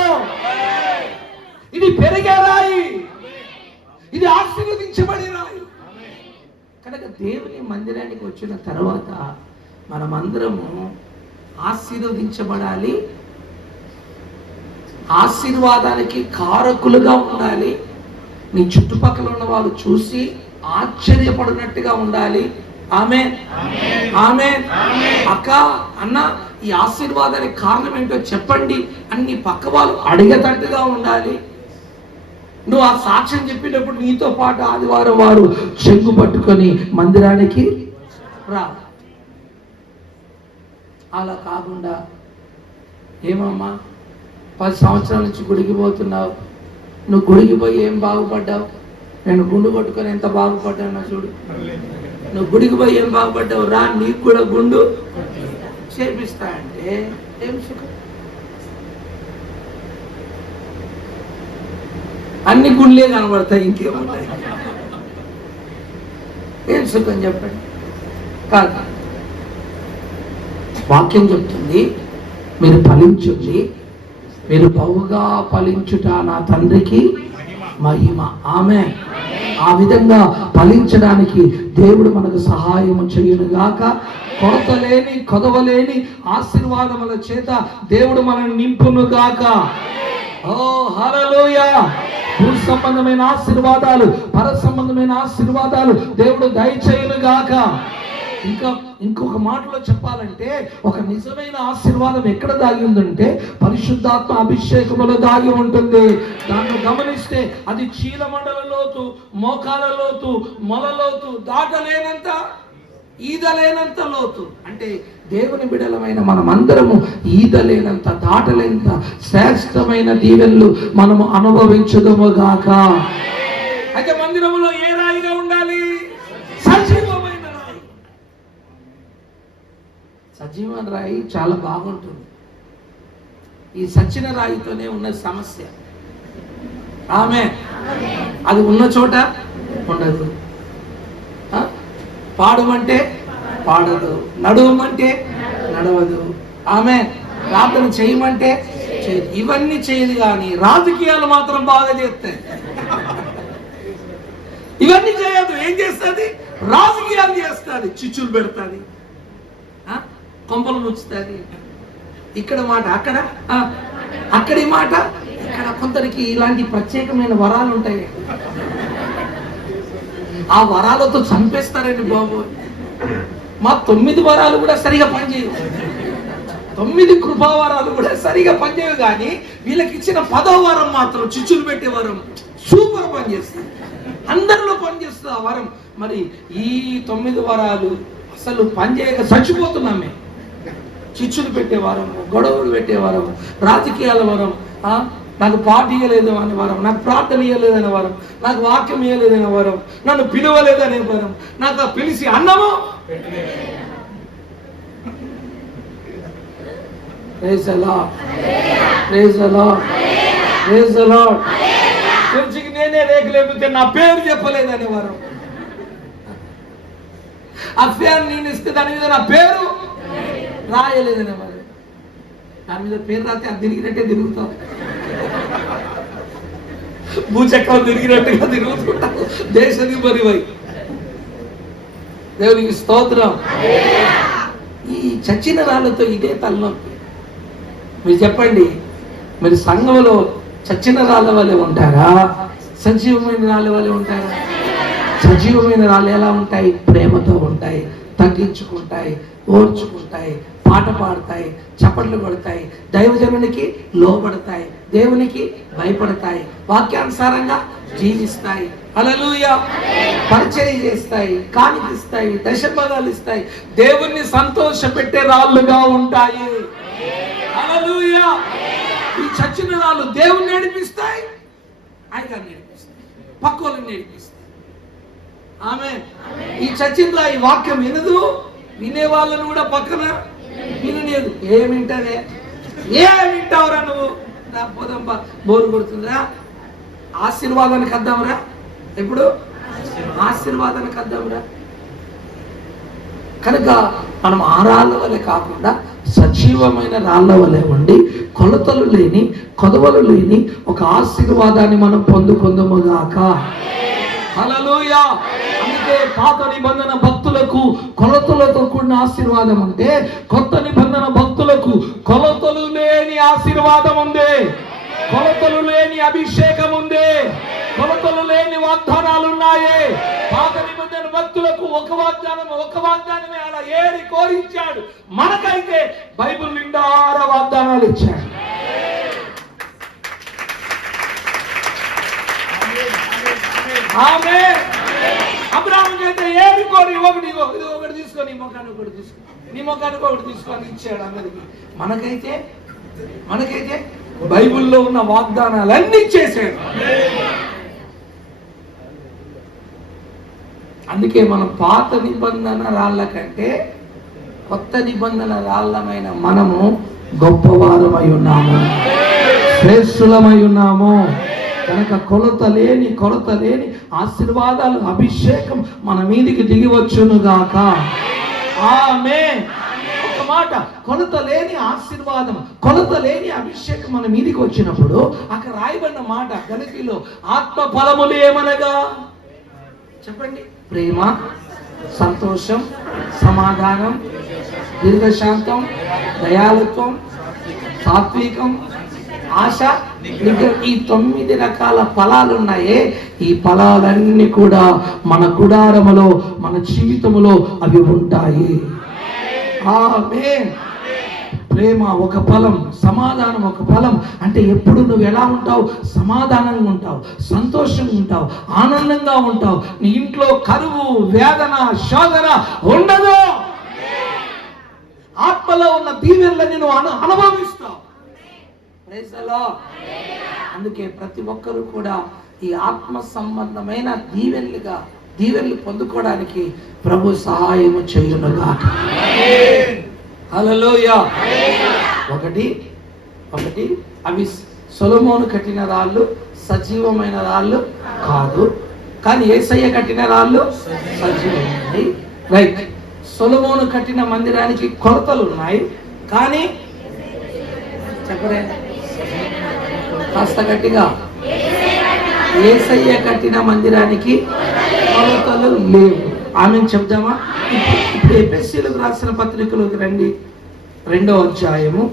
ఇది పెరిగే రాయి, ఇది ఆశీర్వదించబడే రాయి కనుక దేవుని మందిరానికి వచ్చిన తర్వాత మనమందరము ఆశీర్వదించబడాలి, ఆశీర్వాదానికి కారకులుగా ఉండాలి. నీ చుట్టుపక్కల ఉన్న వాళ్ళు చూసి ఆశ్చర్యపడినట్టుగా ఉండాలి. ఆమేన్, ఆమేన్. అక్క, అన్న, ఈ ఆశీర్వాదానికి కారణం ఏంటో చెప్పండి అన్ని పక్క వాళ్ళు అడిగేటట్టుగా ఉండాలి. నువ్వు ఆ సాక్ష్యం చెప్పినప్పుడు నీతో పాటు ఆదివారం వారు చెంగు పట్టుకొని మందిరానికి రా. అలా కాకుండా, ఏమమ్మా 10 సంవత్సరాల నుంచి గుడికి పోతున్నావు, నువ్వు గుడికి పోయి ఏం బాగుపడ్డావు? నేను గుండు కొట్టుకొని ఎంత బాగుపడ్డానో చూడు. నువ్వు గుడికి పోయి ఏం బాగుపడ్డావు? రా, నీకు కూడా గుండు చేపిస్తా అంటే ఏం సుఖం? అన్ని గుండ్లే కనబడతాయి, ఇంకేముంటాయి? ఏం సుఖం చెప్పండి? కాదు, వాక్యం చెప్తుంది, మీరు ఫలించుంది, మీరు బహుగా ఫలించుట నా తండ్రికి మహిమ. ఆమేన్. ఆ విధంగా ఫలించడానికి దేవుడు మనకు సహాయం చేయునుగాక. కొరత లేని కొదవలేని ఆశీర్వాదముల చేత దేవుడు మనల్ని నింపునుగాక. ఓ హల్లెలూయా. భూ సంబంధమైన ఆశీర్వాదాలు, పర సంబంధమైన ఆశీర్వాదాలు దేవుడు దయచేయునుగాక. ఇంకొక మాటలో చెప్పాలంటే, ఒక నిజమైన ఆశీర్వాదం ఎక్కడ దాగి ఉందంటే పరిశుద్ధాత్మ అభిషేకములో దాగి ఉంటుంది. దాన్ని గమనిస్తే అది చీలమండల లోతు, మోకాల లోతు, మొల లోతు, దాటలేనంత ఈదలేనంత లోతు. అంటే దేవుని బిడలమైన మనమందరము ఈదలేనంత దాటలేనంత శ్రేష్టమైన దీవెనలు మనము అనుభవించుదుముగాక. అయితే మందిరములో ఏ రాయిగా ఉండాలి? సజీవమైన రాయి. సజీవమైన రాయి చాలా బాగుంటుంది. ఈ సచిన రాయితోనే ఉన్న సమస్య. ఆమె అది ఉన్న చోట ఉండదు. పాడమంటే పాడదు, నడవమంటే నడవదు. ఆమె ప్రార్థన చేయమంటే చేయదు. ఇవన్నీ చేయదు, కానీ రాజకీయాలు మాత్రం బాగా చేస్తాయి. ఇవన్నీ చేయదు. ఏం చేస్తుంది? రాజకీయాలు చేస్తుంది. చిచ్చులు పెడుతుంది, కొంపలు ముచ్చుతుంది. ఇక్కడ మాట అక్కడ, అక్కడి మాట ఇక్కడ. కొందరికి ఇలాంటి ప్రత్యేకమైన వరాలు ఉంటాయి. ఆ వరాలతో చంపేస్తారండి బాబు. మా 9 వరాలు కూడా సరిగా పనిచేయవు. 9 కృపావరాలు కూడా సరిగా పనిచేయవు, కానీ వీళ్ళకి ఇచ్చిన 10వ వరం మాత్రం, చిచ్చులు పెట్టే వరం, సూపర్ పనిచేస్తుంది. అందరిలో పనిచేస్తుంది ఆ వరం. మరి ఈ 9 వరాలు అసలు పనిచేయక చచ్చిపోతున్నాం మేము. చిచ్చులు పెట్టే వరం, గొడవలు పెట్టే వరం, రాజకీయాల వరం, నాకు పాట ఇవ్వలేదు అనే వరం, నాకు ప్రార్థన ఇవ్వలేదనే వరం, నాకు వాక్యం ఇవ్వలేదనే వరం, నన్ను పిలవలేదనే వరం, నాకు పిలిచి అన్నము చర్చికి నేనే రేకు లేకపోతే నా పేరు చెప్పలేదనే వరం, అఫేర్ నేను ఇస్తే దాని మీద నా పేరు రాయలేదనే వరం. దాని మీద పేరు రాస్తే అది తిరిగినట్టే తిరుగుతాం. భూచక్రం తిరిగినట్టుగా తిరుగుతుంటావు. దేశాధిపతివై. దేవునికి స్తోత్రం. ఈ చచ్చిన రాళ్ళతో ఇదే తలనొప్పి. మీరు చెప్పండి, మీరు సంఘంలో చచ్చిన రాళ్ళ వల్లే ఉంటారా, సజీవమైన రాళ్ళ వల్లే ఉంటారా? సజీవమైన రాళ్ళు ఎలా ఉంటాయి? ప్రేమతో ఉంటాయి, తగ్గించుకుంటాయి, ఓర్చుకుంటాయి, పాట పాడతాయి, చప్పట్లు కొడతాయి, దైవజనునికి లోబడతాయి, దేవునికి భయపడతాయి, వాక్యానుసారంగా జీవిస్తాయి, హల్లెలూయా, పరిచయం చేస్తాయి, కానికిస్తాయి, దశపదాలు ఇస్తాయి, దేవుణ్ణి సంతోష పెట్టే రాళ్ళుగా ఉంటాయి. హల్లెలూయా. ఈ చచ్చిన రాళ్ళు దేవుణ్ణి నడిపిస్తాయి, ఆయన నడిపిస్తాయి, పక్కోళ్ళని నడిపిస్తాయి. ఆమేన్. ఈ చచ్చిన ఈ వాక్యం వినదు, వినే వాళ్ళను కూడా పక్కన వినలేదు. ఏమింటదే? ఏమింటావురా నువ్వు? పోదాంపా, బోరు కొడుతుందిరా, ఆశీర్వాదానికి వద్దాంరా. ఎప్పుడు ఆశీర్వాదానికి వద్దాంరా. కనుక మనం ఆ రాళ్ళ వలె కాకుండా సజీవమైన రాళ్ళ వలె ఉండి, కొలతలు లేని, కొదవలు లేని ఒక ఆశీర్వాదాన్ని మనం పొందుకుందాముగాక. హల్లెలూయా. అందుకే పాత నిబంధన భక్తులకు కొలతలతో కూడిన ఆశీర్వాదం ఉంటే, కొత్త నిబంధన భక్తులకు కొలతలు లేని ఆశీర్వాదం ఉంది, కొలతలు లేని అభిషేకం ఉంది, కొలతలు లేని వాగ్దానాలు ఉన్నాయి. పాత నిబంధన భక్తులకు ఒక వాగ్దానమే అలా ఏరి కోరించాడు. మనకైతే బైబిల్ నిండార వాగ్దానాలు ఇచ్చాడు. ఆమేన్. అబ్రాహాముకైతే ఏరి కోరి ఒకటి తీసుకొని, నీ మొఖానికి ఒకటి తీసుకో, నీ మొఖానికి ఒకటి తీసుకొని ఇచ్చాడు అందరికి. మనకైతే బైబిల్లో ఉన్న వాగ్దానాలన్నీ ఇచ్చేసాడు. అందుకే మనం పాత నిబంధన రాళ్ళ కంటే కొత్త నిబంధన రాళ్ళమైన మనము గొప్పవారమై ఉన్నాము, శ్రేష్ఠులమై ఉన్నాము. కనుక కొలత లేని ఆశీర్వాదాలు, అభిషేకం మన మీదికి దిగి వచ్చునుగాక. ఆమేన్. ఒక మాట, కొలత లేని ఆశీర్వాదం, కొలత లేని అభిషేకం మన మీదికి వచ్చినప్పుడు అక్కడ రాయబడిన మాట గలతీలో, ఆత్మ ఫలములు ఏమనగా చెప్పండి, ప్రేమ, సంతోషం, సమాధానం, దీర్ఘశాంతం, దయాళుత్వం, సాత్వికం, ఆశ, ఈ 9 రకాల ఫలాలు ఉన్నాయే. ఈ ఫలాలన్నీ కూడా మన గుడారములో, మన జీవితములో అవి ఉంటాయి. ఆమేన్. ప్రేమ ఒక ఫలం, సమాధానం ఒక ఫలం. అంటే ఎప్పుడు నువ్వు ఎలా ఉంటావు? సమాధానంగా ఉంటావు, సంతోషంగా ఉంటావు, ఆనందంగా ఉంటావు. నీ ఇంట్లో కరువు, వేదన, శోధన ఉండదు. ఆత్మలో ఉన్న దీవెనలని నువ్వు అనుభవిస్తావు. Praise the lord. అందుకే ప్రతి ఒక్కరూ కూడా ఈ ఆత్మ సంబంధమైన దీవెనలు పొందుకోవడానికి ప్రభు సహాయము చేయునుగాక. హల్లెలూయా. ఒకటి అవి సొలొమోను కట్టిన రాళ్ళు సజీవమైన రాళ్ళు కాదు, కానీ యేసయ్య కట్టిన రాళ్ళు సజీవమైనవి. రైట్. సొలొమోను కట్టిన మందిరానికి కొలతలు ఉన్నాయి, కానీ చెప్పరే కాస్త గట్టిగా, యేసయ్య కట్టిన మందిరానికి కొలతలు లేవు. ఆమె చెప్దామా? ఇప్పుడు ఎఫెసీయులకు రాసిన పత్రికలోకి రండి. 2వ అధ్యాయము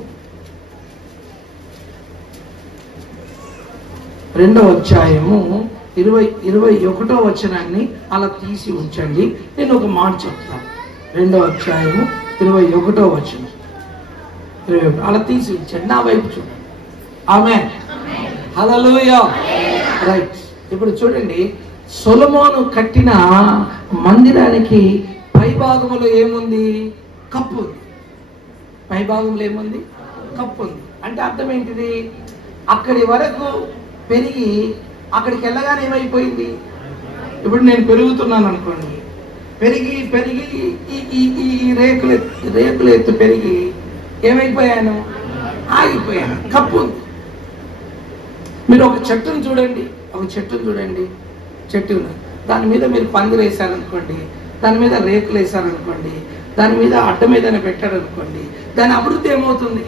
21వ వచనాన్ని అలా తీసి ఉంచండి. నేను ఒక మాట చెప్తాను. 2వ అధ్యాయము 21వ వచనం అలా తీసి ఉంచండి, నా వైపు చూడండి. ఆమేన్. హల్లెలూయా. రైట్. ఇప్పుడు చూడండి, సొలొమోను కట్టిన మందిరానికి పైభాగంలో ఏముంది? కప్పు ఉంది. పైభాగంలో ఏముంది? కప్పు ఉంది. అంటే అర్థం ఏంటిది? అక్కడి వరకు పెరిగి అక్కడికి వెళ్ళగానే ఏమైపోయింది? ఇప్పుడు నేను పెరుగుతున్నాను అనుకోండి, పెరిగి ఈ రేకులు ఎత్తు పెరిగి ఏమైపోయాను? ఆగిపోయాను. కప్పు ఉంది. మీరు ఒక చెట్టును చూడండి, చెట్టు దాని మీద మీరు పందిరు వేశారనుకోండి, దాని మీద రేకులు వేశారనుకోండి, దాని మీద అడ్డ మీదనే పెట్టారనుకోండి, దాని అభివృద్ధి ఏమవుతుంది?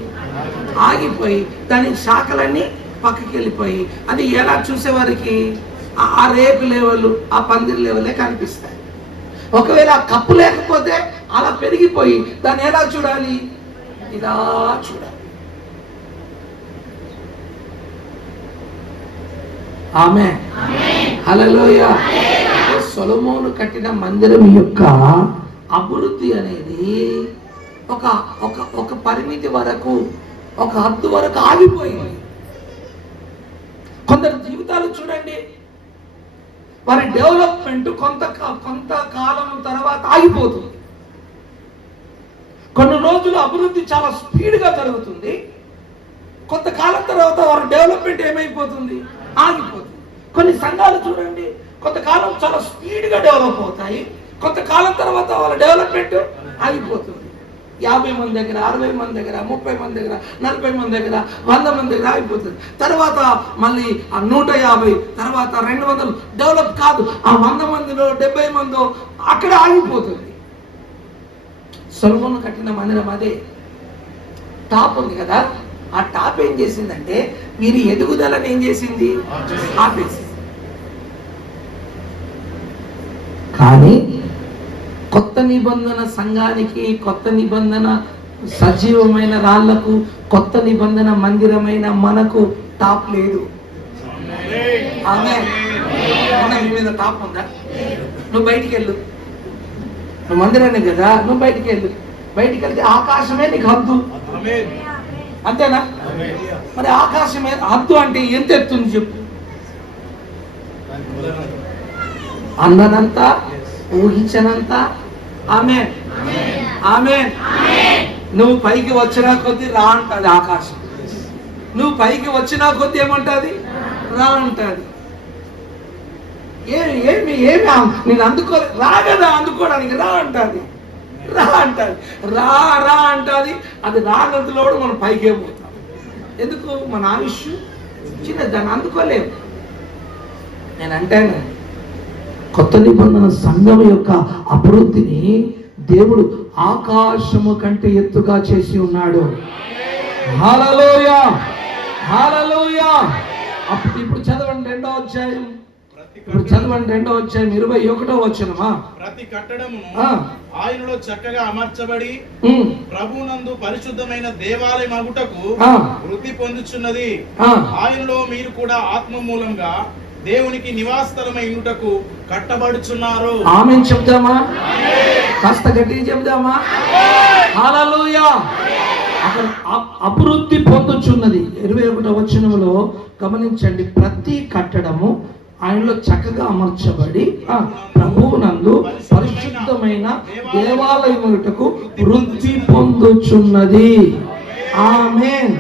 ఆగిపోయి దాని శాఖలన్నీ పక్కకి వెళ్ళిపోయి అది ఎలా చూసేవారికి ఆ రేకు లేవలు, ఆ పందిరి లేవలే కనిపిస్తాయి. ఒకవేళ ఆ కప్పు లేకపోతే అలా పెరిగిపోయి దాన్ని ఎలా చూడాలి? ఇలా చూడాలి. ఆమేన్. హల్లెలూయా. సొలొమోను కట్టిన మందిరం యొక్క అభివృద్ధి అనేది ఒక పరిమితి వరకు, ఒక హద్దు వరకు ఆగిపోయింది. కొందరు జీవితాలు చూడండి, వారి డెవలప్మెంట్ కొంతకాలం తర్వాత ఆగిపోతుంది. కొన్ని రోజులు అభివృద్ధి చాలా స్పీడ్గా జరుగుతుంది, కొంతకాలం తర్వాత వారి డెవలప్మెంట్ ఏమైపోతుంది? ఆగిపోతుంది. కొన్ని సంఘాలు చూడండి, కొంతకాలం చాలా స్పీడ్గా డెవలప్ అవుతాయి, కొంతకాలం తర్వాత వాళ్ళ డెవలప్మెంట్ ఆగిపోతుంది. 50 మంది దగ్గర, 60 మంది దగ్గర, 30 మంది దగ్గర, 40 మంది దగ్గర, 100 మంది దగ్గర ఆగిపోతుంది. తర్వాత మళ్ళీ ఆ 150, తర్వాత 200 డెవలప్ కాదు, ఆ 100 మందిలో 70 మందో అక్కడ ఆగిపోతుంది. సొలొమోను కట్టిన మందిరం అదే. టాప్ ఉంది కదా, ఆ టాప్ ఏం చేసిందంటే వీరి ఎదుగుదలను ఏం చేసింది? ఆపేసింది. కానీ కొత్త నిబంధన సంఘానికి, కొత్త నిబంధన సజీవమైన రాళ్లకు, కొత్త నిబంధన మందిరమైన మనకు టాప్ లేదు. ఆమేన్. మీ మీద టాప్ ఉందా? నువ్వు బయటికి వెళ్ళు, నువ్వు మందిరాన్ని కదా, నువ్వు బయటికి వెళ్ళు. బయటికి వెళ్తే ఆకాశమే నీకు హద్దు. అంతేనా? మరి ఆకాశమే హద్దు అంటే ఎంత ఎత్తుంది చెప్పు? అందనంత, ఊహించనంత. ఆమేన్. ఆమేన్. నువ్వు పైకి వచ్చినా కొద్దీ రా అంటది ఆకాశం. నువ్వు పైకి వచ్చినా కొద్దీ ఏమంటది? రా అంటది. ఏమి నేను అందుకోలే, రా కదా, అందుకోవడానికి రా అంటది. రా అంటది, రా అంటది. అది రానందులో కూడా మనం పైకే పోతాం. ఎందుకు? మన ఆయుష్ చిన్నది, దాన్ని అందుకోలేము. నేను అంటాను, కొత్త నిబంధన సంఘం యొక్క అభివృద్ధిని దేవుడు ఆకాశము కంటే ఎత్తుగా చేసి ఉన్నాడు. హల్లెలూయా, హల్లెలూయా. ఇప్పుడు చదవండి 2వ అధ్యాయం. ఇప్పుడు చదవండి 2వ అధ్యాయం 21వ వచనమా. ప్రతి కట్టడము ఆయనలో చక్కగా అమర్చబడి ప్రభునందు పరిశుద్ధమైన దేవాలయం అగుటకు వృద్ధి పొందుచున్నది. ఆయనలో మీరు కూడా ఆత్మ మూలంగా దేవునికి నివాసస్థలమై ఉండుటకు కట్టబడుచున్నారు. ఆమేన్ చెప్దామా? కాస్త గట్టిగా చెప్దామా? హల్లెలూయా. అక్కడ అభివృద్ధి పొందుచున్నది. 21వ వచనంలో గమనించండి, ప్రతి కట్టడము ఆయనలో చక్కగా అమర్చబడి ప్రభువునందు పరిశుద్ధమైన దేవాలయముటకు వృద్ధి పొందుచున్నది. ఆమేన్.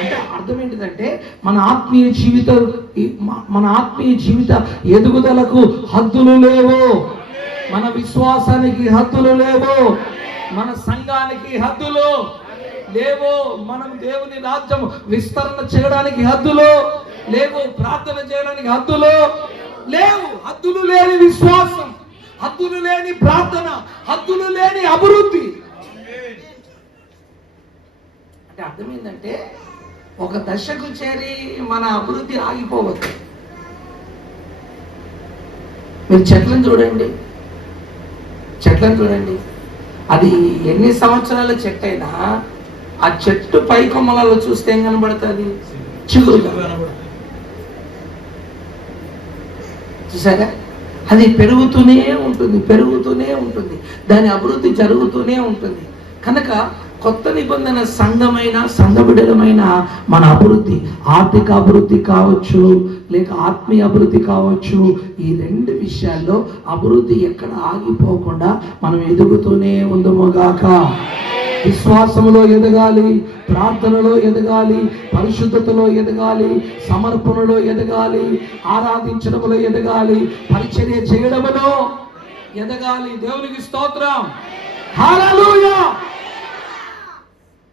అంటే అర్థం ఏంటిదంటే మన ఆత్మీయ జీవిత ఎదుగుదలకు హద్దులు లేవు, మన విశ్వాసానికి హద్దులు లేవు, మన సంఘానికి హద్దులు లేవు, మనం దేవుని రాజ్యం విస్తరణ చేయడానికి హద్దులు లేవు, ప్రార్థన చేయడానికి హద్దులు లేవు. హద్దులు లేని విశ్వాసం, హద్దులు లేని ప్రార్థన, హద్దులు లేని అభివృద్ధి. అంటే అర్థం ఏంటంటే ఒక దశకు చేరి మన అభివృద్ధి ఆగిపోవద్దు. మీరు చెట్లను చూడండి, అది ఎన్ని సంవత్సరాల చెట్టు అయినా ఆ చెట్టు పై కొమ్మలలో చూస్తే ఏం కనబడుతుంది? చిగురుగా. చూసారా? అది పెరుగుతూనే ఉంటుంది, దాని అభివృద్ధి జరుగుతూనే ఉంటుంది. కనుక కొత్త నిబంధన సంఘ బిడ్డలమైన మన అభివృద్ధి, ఆర్థిక అభివృద్ధి కావచ్చు, లేక ఆత్మీయ అభివృద్ధి కావచ్చు, ఈ 2 విషయాల్లో అభివృద్ధి ఎక్కడ ఆగిపోకుండా మనం ఎదుగుతూనే ఉందముగాక. విశ్వాసములో ఎదగాలి, ప్రార్థనలో ఎదగాలి, పరిశుద్ధతలో ఎదగాలి, సమర్పణలో ఎదగాలి, ఆరాధించడంలో ఎదగాలి, పరిచర్య చేయడంలో ఎదగాలి. దేవునికి స్తోత్రం. హల్లెలూయా.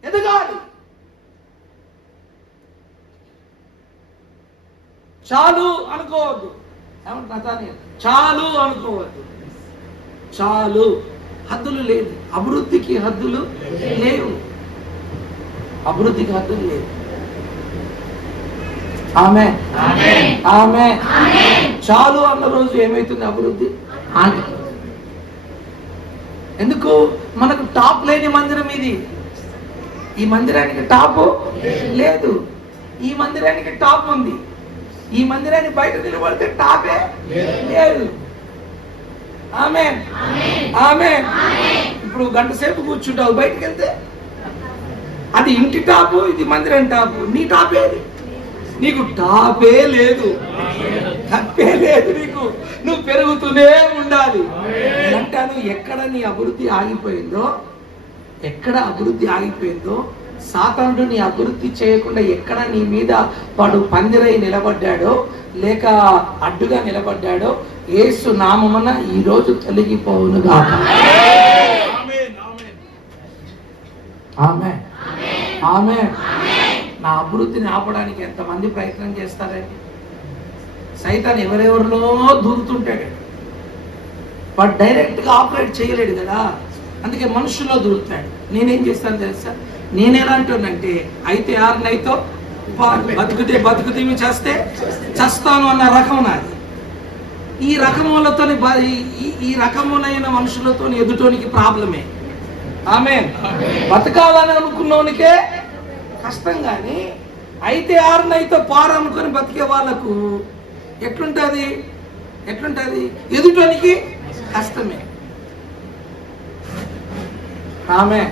ఎదగాలి. చాలు అనుకోవద్దు. ఏమంటున్నా? చాలు అనుకోవద్దు. చాలు. హద్దులు లేదు. అభివృద్ధికి హద్దులు లేవు. అభివృద్ధికి హద్దులు లేవు. ఆమేన్. చాలు అన్న రోజు ఏమైతుంది? అభివృద్ధి ఆగి. ఎందుకు? మనకు టాప్ లేని మందిరం ఇది. ఈ మందిరానికి టాప్ లేదు, ఈ మందిరానికి టాప్ ఉంది. ఈ మందిరాన్ని బయట నిలబడితే టాపే లేదు. ఆమేన్. ఇప్పుడు గంట సేపు కూర్చుంటావు, బయటికి వెళ్తే అది ఇంటి టాపు, ఇది మందిరం టాపు. నీ టాపేది? నీకు టాపే లేదు, తప్పే లేదు. నీకు నువ్వు పెరుగుతూనే ఉండాలి. అంటాను, ఎక్కడ నీ అభివృద్ధి ఆగిపోయిందో, సాతానుడు నీ అభివృద్ధి చేయకుండా ఎక్కడ నీ మీద వాడు పందిరై నిలబడ్డాడో, లేక అడ్డుగా నిలబడ్డాడో, యేసు నామమున ఈ రోజు తొలగిపోవునుగాక. ఆమేన్. నా అభివృద్ధిని ఆపడానికి ఎంతమంది ప్రయత్నం చేస్తారండి? సైతాన్ ఎవరెవరిలో దూరుతుంటాడు. వాడు డైరెక్ట్గా ఆపరేట్ చేయలేడు కదా, అందుకే మనుషుల్లో దూరుతాడు. నేనేం చేస్తాను తెలుసా? నేనేలాంటానంటే, అయితే 6 నైతో బతుకుతే చేస్తే చస్తాను అన్న రకం నాది. ఈ రకములైన మనుషులతో ఎదుటోనికి ప్రాబ్లమే. ఆమేన్. బతకాలని అనుకున్నోనికే కష్టం. కానీ అయితే 6 నైతో పారు అనుకొని బతికే వాళ్ళకు ఎట్లుంటది? ఎదుటోనికి కష్టమే. ఆమేన్.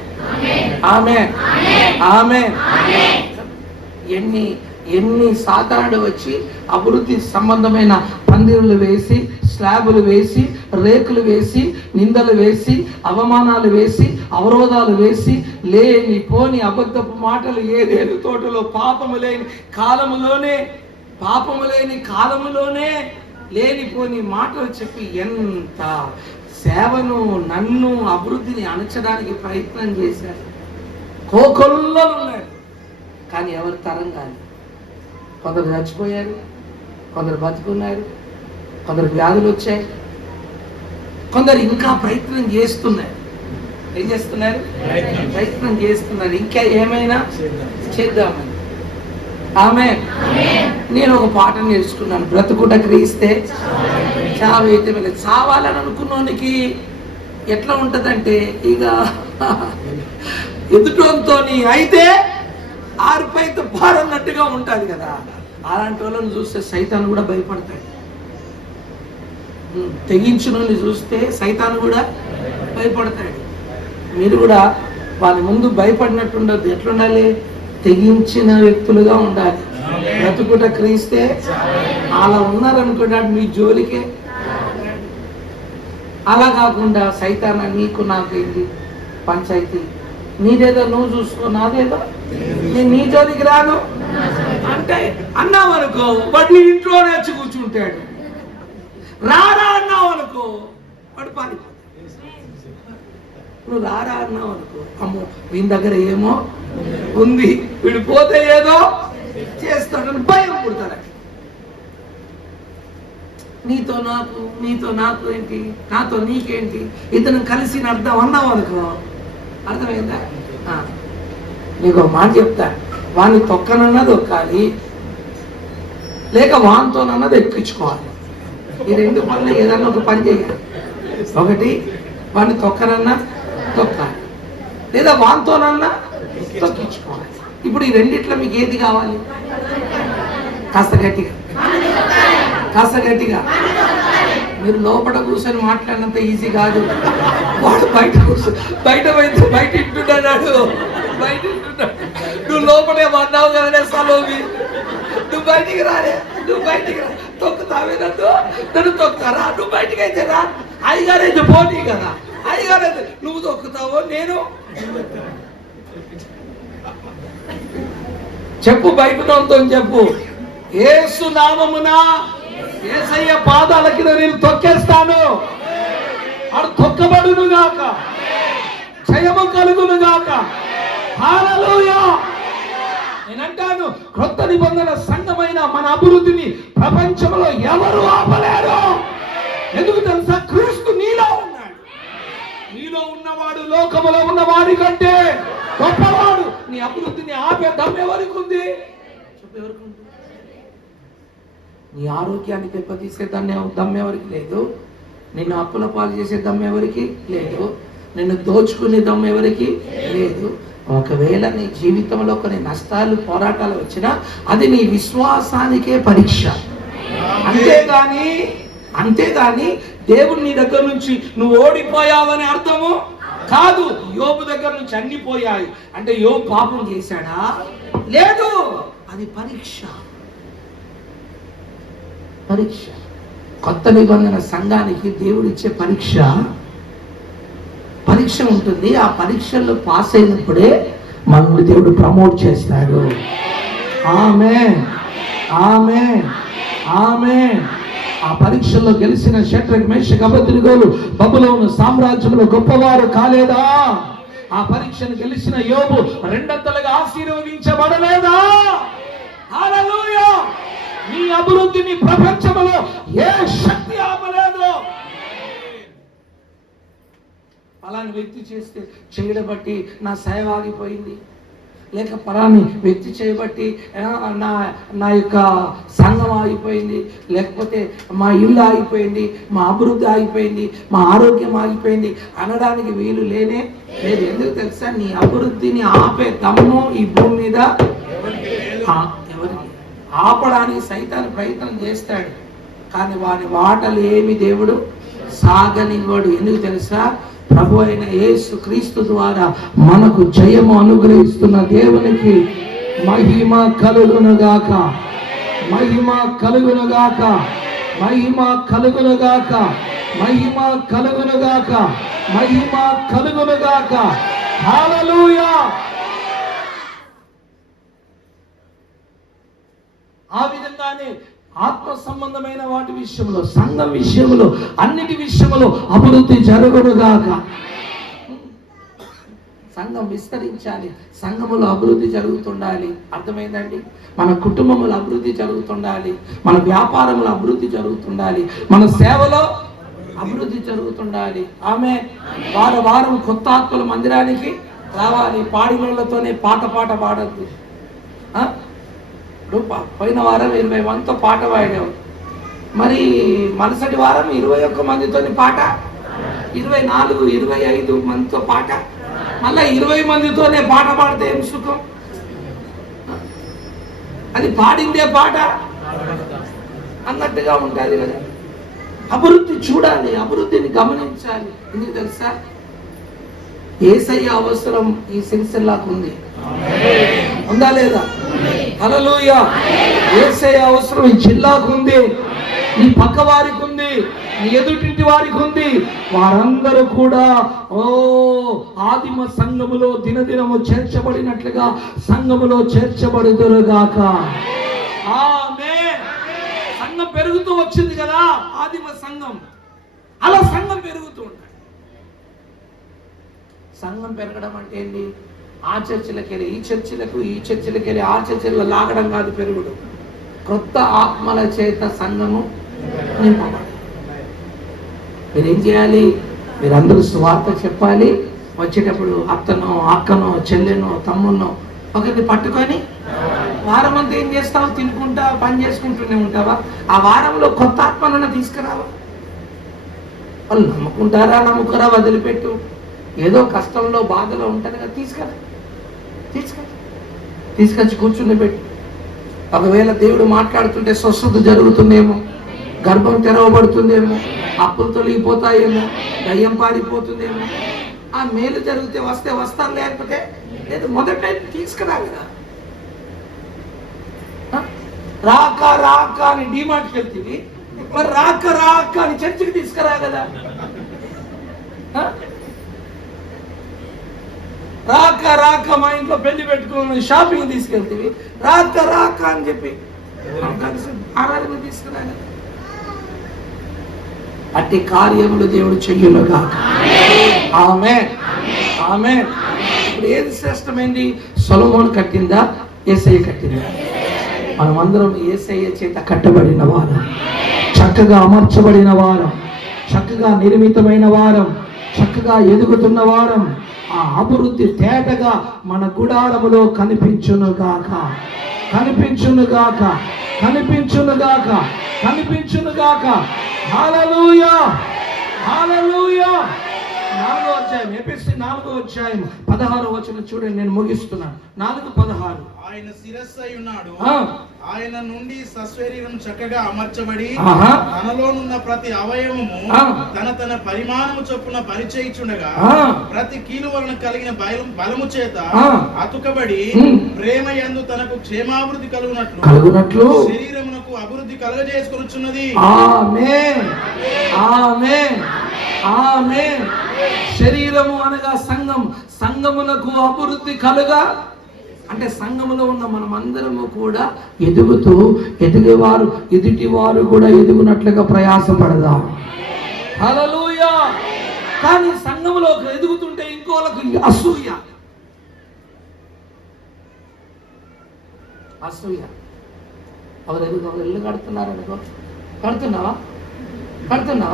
ఎన్ని సాతానుడు వచ్చి అభివృద్ధి సంబంధమైన పందిరులు వేసి, స్లాబులు వేసి, రేకులు వేసి, నిందలు వేసి, అవమానాలు వేసి, అవరోధాలు వేసి, లేని పోని అబద్ధపు మాటలు ఏదేని తోటలో పాపము లేని కాలములోనే లేనిపోని మాటలు చెప్పి ఎంత సేవను, నన్ను, అభివృద్ధిని అణచడానికి ప్రయత్నం చేశారు. కోకొల్లలు ఉన్నారు, కానీ ఎవరు తరం కాదు. కొందరు చచ్చిపోయారు, కొందరు బతుకున్నారు, కొందరు వ్యాధులు వచ్చాయి, కొందరు ఇంకా ప్రయత్నం చేస్తున్నారు. ఏం చేస్తున్నారు? ప్రయత్నం చేస్తున్నారు ఇంకా ఏమైనా చేద్దామని. ఆమె నేను ఒక పాట నేర్చుకున్నాను, బ్రతుకుట క్రీస్తే చావైతే వెళ్ళి. చావాలని అనుకున్నోనికి ఎట్లా ఉంటదంటే ఇక ఎదుటోతో అయితే ఆరిపైతే పారన్నట్టుగా ఉంటుంది కదా. అలాంటి వాళ్ళని చూస్తే సైతాను కూడా భయపడతాడు. తెగించిన చూస్తే సైతాను కూడా భయపడతాడు. మీరు కూడా వాళ్ళ ముందు భయపడినట్టు ఉండదు. ఎట్లుండాలి? తెగించిన వ్యక్తులుగా ఉండాలి. బ్రతుకుట క్రీస్తే అలా ఉన్నారనుకున్నాడు మీ జోలికే. అలా కాకుండా సైతాన నీకు నాకేంటి పంచాయతీ, నీదేదో నువ్వు చూసుకో, నాదేదో నేను నీ జోలికి రాను అంటే అన్నావనుకో వాడు నీ ఇంట్లో నేర్చి కూర్చుంటాడు. రారా అన్నావు అనుకో వాడు పారిపోతాడు. నువ్వు రారా అన్నావు అనుకో, అమ్మో వీని దగ్గర ఏమో ఉంది, వీడు పోతే ఏదో చేస్తాడని భయం పుడతాడు. నీతో నాకు ఏంటి, నాతో నీకేంటి, ఇతను కలిసి అర్థం అన్నావు అనుకో, అర్థమైందా? నీకు ఒక మాట చెప్తా, వాడిని తొక్కనన్నది ఒక్కాలి, లేక వానితోనన్నది ఎక్కించుకోవాలి. ఈ రెండు పనులు ఏదన్నా ఒక పని చేయాలి. ఒకటి వాడిని తొక్కనన్నా తొక్కాలి, లేదా వానితోనన్నా తొక్కించుకోవాలి. ఇప్పుడు ఈ రెండిట్లో మీకు ఏది కావాలి? కాస్త గట్టిగా. మీరు లోపల కూర్చొని మాట్లాడినంత ఈజీ కాదు. వాడు బయట ఇంటున్నాడు. నువ్వు లోపలే అన్నావు కదనే సలోవి, నువ్వు బయటికి రా, తొక్కుతావే నన్ను తొక్కుతారా? నువ్వు బయటికి అయితే రా, అయ్యగారైతే పోనీ కదా, అయ్యగారైతే నువ్వు తొక్కుతావో నేను చెప్పు, బయటతో చెప్పు, యేసు నామమున యేసయ్య పాదాల కింద నేను తొక్కేస్తాను, అడు తొక్కబడును గాక, జయము కలుగును గాక. హల్లెలూయా. నేనంటాను, క్రొత్త నిబంధన సంఘమైన మన అభివృద్ధిని ప్రపంచంలో ఎవరు ఆపలేరు. ఎందుకు తెలుసా? క్రీస్తు నీలో ఉన్నాడు. నీలో ఉన్నవాడు లోకములో ఉన్నవాడి కంటే గొప్పవాడు. నీ అభివృద్ధిని ఆపే దమ్ము ఎవరికి ఉంది? చెప్పు, ఎవరికి ఉంది? నీ ఆరోగ్యాన్ని దెబ్బతీసే దమ్ము ఎవరికి లేదు. నిన్ను అప్పుల పాలు చేసే దమ్ము ఎవరికి లేదు. నిన్ను దోచుకునే దమ్ము ఎవరికి లేదు. ఒకవేళ నీ జీవితంలో కొన్ని నష్టాలు పోరాటాలు వచ్చినా అది నీ విశ్వాసానికే పరీక్ష. అంతేగాని దేవుడు నీ దగ్గర నుంచి నువ్వు ఓడిపోయావని అర్థము కాదు. యోబు దగ్గర నుంచి అన్ని పోయాయి అంటే యోబు పాపం చేశాడా? లేదు, అది పరీక్ష. కొత్త నిబంధన సంఘానికి దేవుడు ఇచ్చే పరీక్ష ఉంటుంది. ఆ పరీక్షల్లో పాస్ అయినప్పుడే మనల్ని దేవుడు ప్రమోట్ చేస్తాడు. ఆమేన్. ఆ పరీక్షల్లో గెలిచిన షడ్రక్ మేషక్ అబేద్నెగోలు బబులోను సామ్రాజ్యంలో గొప్పవారు కాలేదా? ఆ పరీక్షను గెలిచిన యోబు రెండంతలుగా ఆశీర్వదించబడలేదా? హల్లెలూయా. నీ అభివృద్ధిని ప్రపంచంలో ఏ శక్తి ఆపలేదు. అలాని వ్యక్తి చేస్తే చేయడం బట్టి నా సేవ ఆగిపోయింది, లేక పలాని వ్యక్తి చేయబట్టి నా యొక్క సంఘం ఆగిపోయింది, లేకపోతే మా ఇల్లు ఆగిపోయింది, మా అభివృద్ధి ఆగిపోయింది, మా ఆరోగ్యం ఆగిపోయింది అనడానికి వీలు లేనే లేదు. ఎందుకు తెలుసా? నీ అభివృద్ధిని ఆపే దమ్ము ఈ భూమి మీద ఎవరికి? ఆపడానికి సైతాను ప్రయత్నం చేస్తాడు, కానీ వాని మాటలు ఏమి దేవుడు సాగనివ్వడు. ఎందుకు తెలుసా? ప్రభు అయిన యేసు క్రీస్తు ద్వారా మనకు జయము అనుగ్రహిస్తున్న దేవునికి మహిమ కలుగునుగాక. హల్లెలూయా. ఆ విధంగానే ఆత్మ సంబంధమైన వాటి విషయంలో, సంఘం విషయంలో, అన్నిటి విషయంలో అభివృద్ధి జరుగునుగాక. సంఘం విస్తరించాలి, సంఘములో అభివృద్ధి జరుగుతుండాలి. అర్థమైందండి? మన కుటుంబములో అభివృద్ధి జరుగుతుండాలి, మన వ్యాపారంలో అభివృద్ధి జరుగుతుండాలి, మన సేవలో అభివృద్ధి జరుగుతుండాలి. ఆమె వారం కొత్త ఆత్మలు మందిరానికి రావాలి. పాడినోళ్ళతోనే పాట పాడద్దు. ఇప్పుడు పోయిన వారం 20 మందితో పాట పాడావు, మరి మరుసటి వారం 21 మందితో పాట, 24, 25 మందితో పాట, మళ్ళీ 20 మందితోనే పాట పాడితే ఏం సుఖం? అది పాడిందే పాట అన్నట్టుగా ఉంటుంది కదా. అభివృద్ధి చూడాలి, అభివృద్ధిని గమనించాలి. ఎందుకు తెలుసా? యేసయ్య అవసరం ఈ సిరిసిల్లాకు ఉంది. ఉందా లేదా? హల్లెలూయా. యేసయ్య అవసరం ఈ జిల్లాకు ఉంది, నీ పక్క వారికి ఉంది, నీ ఎదుటింటి వారికి ఉంది. వారందరూ కూడా ఆదిమ సంఘములో దినదినము చేర్చబడినట్లుగా సంఘములో చేర్చబడుదురుగాక. ఆమేన్. సంఘం పెరుగుతూ వచ్చింది కదా, ఆదిమ సంఘం. అలా సంఘం పెరుగుతూ ఉంటుంది. సంఘం పెరగడం అంటే ఏంటి? ఆ చర్చిలకు వెళ్ళి ఈ చర్చిలకు, ఈ చర్చిలకు వెళ్ళి ఆ చర్చిలో లాగడం కాదు పెరుగుడు. కొత్త ఆత్మల చేత సంఘము నింపబడాలి. మీరేం చేయాలి? మీరందరూ సువార్త చెప్పాలి. వచ్చేటప్పుడు అత్తనో, అక్కనో, చెల్లెనో, తమ్మున్నో ఒకరిని పట్టుకొని వారం అంతా ఏం చేస్తావు? తినుకుంటా పని చేసుకుంటూనే ఉంటావా? ఆ వారంలో కొత్త ఆత్మలను తీసుకురావా? వాళ్ళు నమ్ముకుంటారా నమ్ముకురా వదిలిపెట్టు. ఏదో కష్టంలో బాధలో ఉంటారు కదా, తీసుకొచ్చి కూర్చుని పెట్టు. ఒకవేళ దేవుడు మాట్లాడుతుంటే స్వస్థత జరుగుతుందేమో, గర్భం తెరవబడుతుందేమో, అప్పులు తొలగిపోతాయేమో, దయ్యం పారిపోతుందేమో. ఆ మేలు జరిగితే వస్తాను, లేకపోతే లేదు. మొదట తీసుకురా కదా. రాక అని డిమార్ట్కి వెళ్తుంది, మరి రాక అని చర్చికి తీసుకురా కదా. రాక మా ఇంట్లో పెళ్లి పెట్టుకుని షాపింగ్ తీసుకెళ్తుంది, రాక అని చెప్పి ఆరాధన తీసుకురా కదా. అట్టి కార్యములు దేవుడు చెయ్యునుగా. ఆమేన్, ఆమేన్. ఇప్పుడు ఏది శ్రేష్టమైంది? సొలొమోను కట్టిందా, యేసయ్య కట్టిందా? మనమందరం యేసయ్య చేత కట్టబడిన వారం, చక్కగా అమర్చబడిన వారం, చక్కగా నిర్మితమైన వారం, చక్కగా ఎదుగుతున్న వారం. ఆ అభివృద్ధి తేటగా మన గుడారములో కనిపించునుగాక, కనిపించునుగాక, కనిపించునుగాక, కనిపించునుగాక. హల్లెలూయా, హల్లెలూయా. 4వ అధ్యాయం, ఎఫెసీ 4వ అధ్యాయం 16వ వచనం చూడండి. నేను ముగిస్తున్నాను. 4:16. ఆయన శిరస్సు అయి ఉన్నాడు, ఆయన నుండి సశరీరం చక్కగా అమర్చబడి తనలోనున్న ప్రతి అవయవము తన పరిమాణము చొప్పున పరిచయించుండగా ప్రతి కీలు వలన కలిగిన బలము చేత అతుకబడి ప్రేమ యందు తనకు క్షేమాభివృద్ధి కలుగునట్లు శరీరమునకు అభివృద్ధి కలుగజేసుకొనుచున్నది. ఆమేన్, ఆమేన్, ఆమేన్. శరీరము అనగా సంఘం, సంఘమునకు అభివృద్ధి కలుగా అంటే సంఘములో ఉన్న మనమందరము కూడా ఎదిగేవారు, ఎదుటివారు కూడా ఎదుగునట్లుగా ప్రయాసపడదాం. హల్లెలూయా. కానీ సంఘములో ఎదుగుతుంటే ఇంకోలకు అసూయ. ఎవరు ఎదుగు ఇల్లు కడుతున్నారు అనుకో, కడుతున్నావా?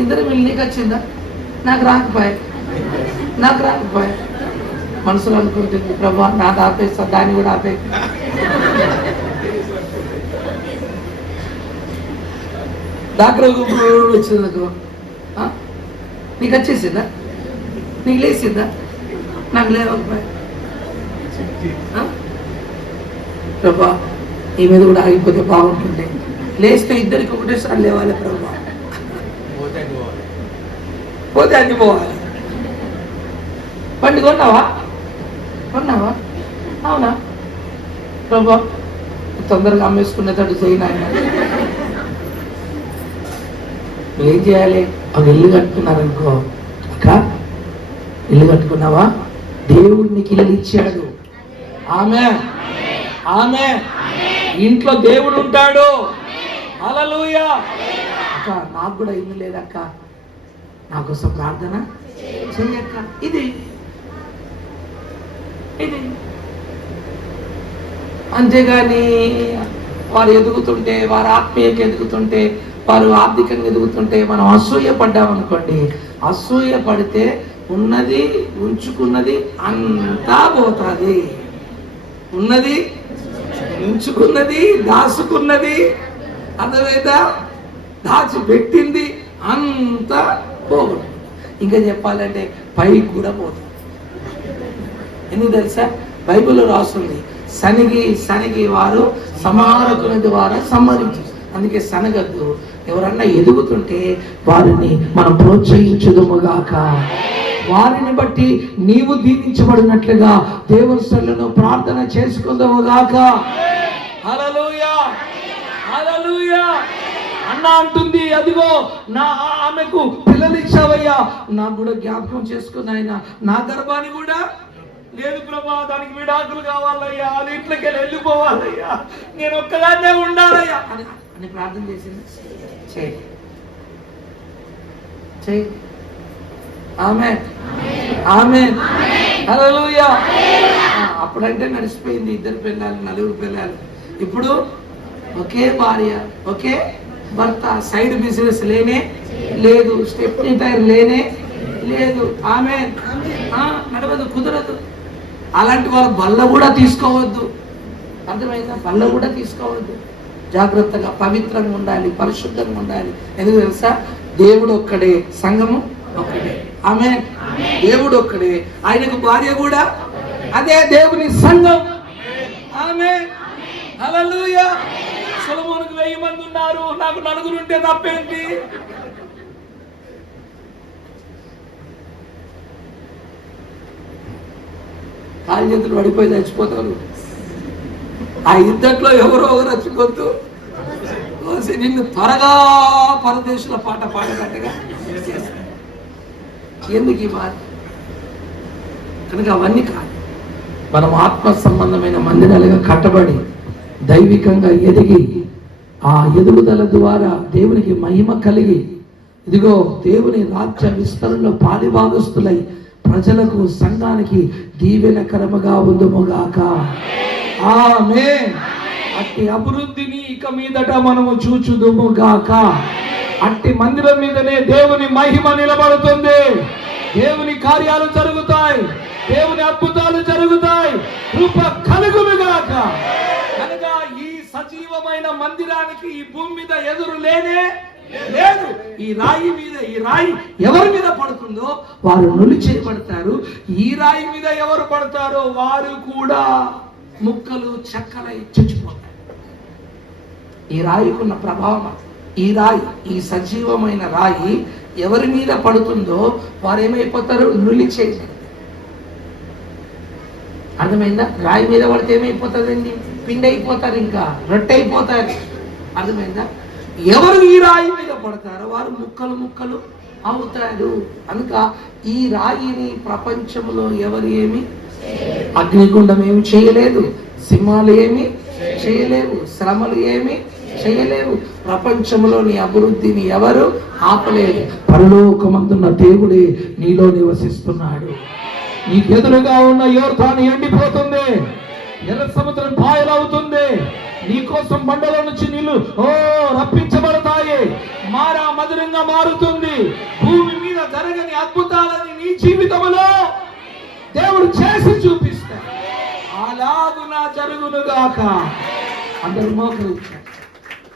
ఇద్దరు వీళ్ళు నీకు వచ్చిందా? నాకు రాకపోయా. మనసులో అనుకుంటుంది, ప్రభా నాది ఆపేస్తా, దాన్ని కూడా ఆపే. డాక్టర్ వచ్చింది నాకు, నీకు వచ్చేసిందా? నీకు లేచిందా? నాకు లేవకపోయా. ప్రభా ఈ మీద కూడా ఆగిపోతే బాగుంటుంది. లేస్తే ఇద్దరికి ఒకటేసారి లేవాలి ప్రభా, పోతే అన్ని పోవాలి. బండి కొన్నావా? అవునా ప్రభా, తొందరగా అమ్మేసుకునేటట్టు చేయను. ఆయన ఏం చేయాలి? ఒక ఇల్లు కట్టుకున్నారనుకో, అక్క ఇల్లు కట్టుకున్నావా? దేవుడు నీకు ఇల్లు ఇచ్చాడు. ఆమేన్, ఆమేన్. ఇంట్లో దేవుడు ఉంటాడు. హల్లెలూయా. అక్క నాకు కూడా ఇల్లు లేదక్క, నా కోసం ప్రార్థన చెయ్యక్క. ఇది అంతేగాని వారు ఎదుగుతుంటే, వారు ఆత్మీయంగా ఎదుగుతుంటే వారు ఆర్థికంగా ఎదుగుతుంటే మనం అసూయ పడ్డామనుకోండి, అసూయ పడితే ఉన్నది ఉంచుకున్నది అంతా పోతుంది. ఉన్నది ఉంచుకున్నది దాచుకున్నది అర్థమైందా, దాచిపెట్టింది అంతా పోగొట్టు. ఇంకా చెప్పాలంటే పైకి కూడా పోతుంది. ఎందుకు తెలుసా, బైబిల్లో రాస్తుంది, సనిగి వారు సమారకుని ద్వారా సంహరించు. అందుకే సనగద్దు. ఎవరన్నా ఎదుగుతుంటే వారిని మనం ప్రోత్సహించుదుముగాక. వారిని బట్టి నీవు దీవించబడినట్లుగా దేవుని సన్నిధిలో ప్రార్థన చేసుకుందాముగాక. హల్లెలూయా, హల్లెలూయా. అన్న అంటుంది, అదిగో ఆమెకు పిల్లలు ఇచ్చావయ్యా, నాకు కూడా జ్ఞాపకం చేసుకున్న ఆయన, నా గర్భాన్ని కూడా లేదు ప్రభా, దానికి విడాకులు కావాలయ్యా, అది ఇంట్లోకి వెళ్ళిపోవాలయ్యా, నేను ఒక్కదాన్నే ఉండాలయ్యా అని ప్రార్థన చేసింది. చేయి. ఆమేన్, ఆమేన్, హల్లెలూయా. అప్పుడంటే నడిచిపోయింది, 2 పిల్లలు 4 పిల్లలు. ఇప్పుడు ఒకే భార్య, ఒకే భర్త, సైడ్ బిజినెస్ లేనే లేదు, స్టెప్నీ టైర్ లేనే లేదు. ఆమేన్. నడవదు, కుదరదు. అలాంటి వాళ్ళ బల్ల కూడా తీసుకోవద్దు. అర్థమైందా? బల్ల కూడా తీసుకోవద్దు. జాగ్రత్తగా పవిత్రంగా ఉండాలి, పరిశుద్ధంగా ఉండాలి. ఎందుకు తెలుసా, దేవుడు ఒక్కడే, సంఘము ఒక్కడే. ఆమేన్. దేవుడు ఒక్కడే, ఆయనకు భార్య కూడా అదే దేవుని సంఘం. ఆమేన్, హల్లెలూయా. సొలొమోనుకు 1000 మంది ఉన్నారు, నాకు 4 ఉంటే తప్పేంటి? కాలు చేతులు పడిపోయి చచ్చిపోతారు. ఆ ఇద్దట్లో ఎవరో ఒకరు వచ్చుకోద్దు, నిన్ను త్వరగా పరదేశుల పాట పాడేటట్టుగా ఎందుకు ఈ బాధ? కనుక అవన్నీ కాదు. మనం ఆత్మ సంబంధమైన మందిరాలుగా కట్టబడి దైవికంగా ఎదిగి, ఆ ఎదుగుదల ద్వారా దేవునికి మహిమ కలిగి, ఇదిగో దేవుని రాజ్య విస్తరణలో పాలిభాగస్తులై ప్రజలకు, సంఘానికి దీవెనకరముగా ఉందుముగాక. ఆమేన్. అట్టి అభివృద్ధిని ఇక మీదట మనము చూచుదుముగాక. అట్టి మందిరం మీదనే దేవుని మహిమ నిలబడుతుంది, దేవుని కార్యాలు జరుగుతాయి, దేవుని అద్భుతాలు జరుగుతాయి, కృప కలుగునుగాక. కనుక ఈ సజీవమైన మందిరానికి ఈ భూమి మీద ఎదురు లేనే లేదు. ఈ రాయి మీద, ఈ రాయి ఎవరి మీద పడుతుందో వారు నిలిచేయబడతారు. ఈ రాయి మీద ఎవరు పడతారో వారు కూడా ముక్కలు చెక్కలై చచ్చిపోతారు. ఈ రాయికున్న ప్రభావం, ఈ రాయి, ఈ సజీవమైన రాయి ఎవరి మీద పడుతుందో వారు ఏమైపోతారు? నిలిచేయబడతారు. అర్థమైందా? రాయి మీద పడితే ఏమైపోతుందండి? పిండి అయిపోతారు, ఇంకా రొట్టె అయిపోతారు. అర్థమైందా? ఎవరు ఈ రాయి మీద పడతారో వారు ముక్కలు ముక్కలు అవుతారు. కనుక ఈ రాయిని ప్రపంచంలో ఎవరు ఏమి, అగ్నిగుండం ఏమి చేయలేదు, సింహాలు ఏమి చేయలేవు, శ్రమలు ఏమి చేయలేవు. ప్రపంచంలోని అభివృద్ధిని ఎవరు ఆపలేదు. పరలోకమందున్న దేవుడే నీలో నివసిస్తున్నాడు. నీకు ఎదురుగా ఉన్న యోర్దాను ఎండిపోతుంది, ఎర్ర సముద్రం పాయలవుతుంది. నీకోసం బండల నుంచి నీళ్లు రప్పించబడతాయి. మధురంగా మారుతుంది. భూమి మీద జరగని అద్భుతాలని నీ జీవితంలో దేవుడు చేసి చూపిస్తాడు. అలాగున జరుగునుగాక. అందరూ మోకరించండి,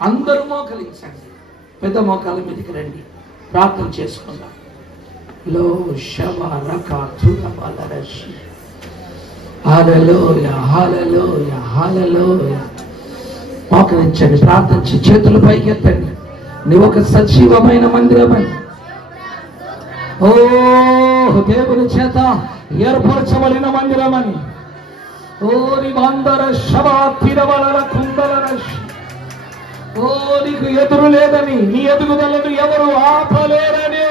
అందరూ మోకరించండి. పెద్ద మోకాల మీదకి రండి, ప్రార్థన చేసుకుందాం. లో శవ రక తులబలరషి. హల్లెలూయా, హల్లెలూయా, హల్లెలూయా. మోకరించండి, ప్రార్థించి చేతులు పైకెత్తండి. నీవు ఒక సజీవమైన మందిరమని, ఓ దేవుని చేత ఏర్పరచబడిన మందిరమని, ఓ నీవందర శవా తిరవలల కుండలరషి. ఓ నీకు ఎదురు లేదని, నీ ఎదుగుదలను ఎవరు ఆపలేరని.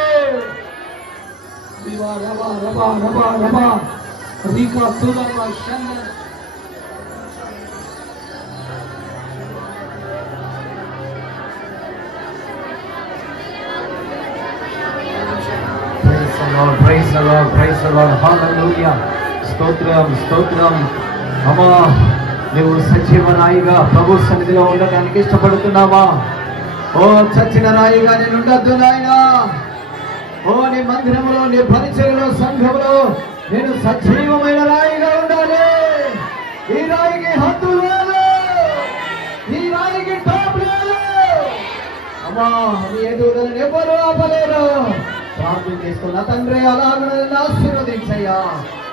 రబా రబా రబా రబా రబా రీకా తులవ షంద. Praise the Lord, praise the Lord, hallelujah. స్తోత్రం, స్తోత్రం. అమ్మా, నువ్వు సజీవనాయిగా ప్రభు సన్నిధిలో ఉండడానికి ఇష్టపడుతున్నావా? ఓ చచ్చిన రాయిగా నేను ఉండద్దు నాయనా. ఓ నీ మందిరంలో, నీ పరిచర్యలో, సంఘంలో నేను సజీవమైన రాయిగా ఉండాలి. ఈ రాయికి హద్దు లేదు, ఈ రాయికి టాప్ లేదు. అమ్మా నీ ఎదుగుదలను ఎవరు ఆపలేరు. ప్రార్థన చేసుకున్న తండ్రి అలాగ ఆశీర్వదించయ్యా.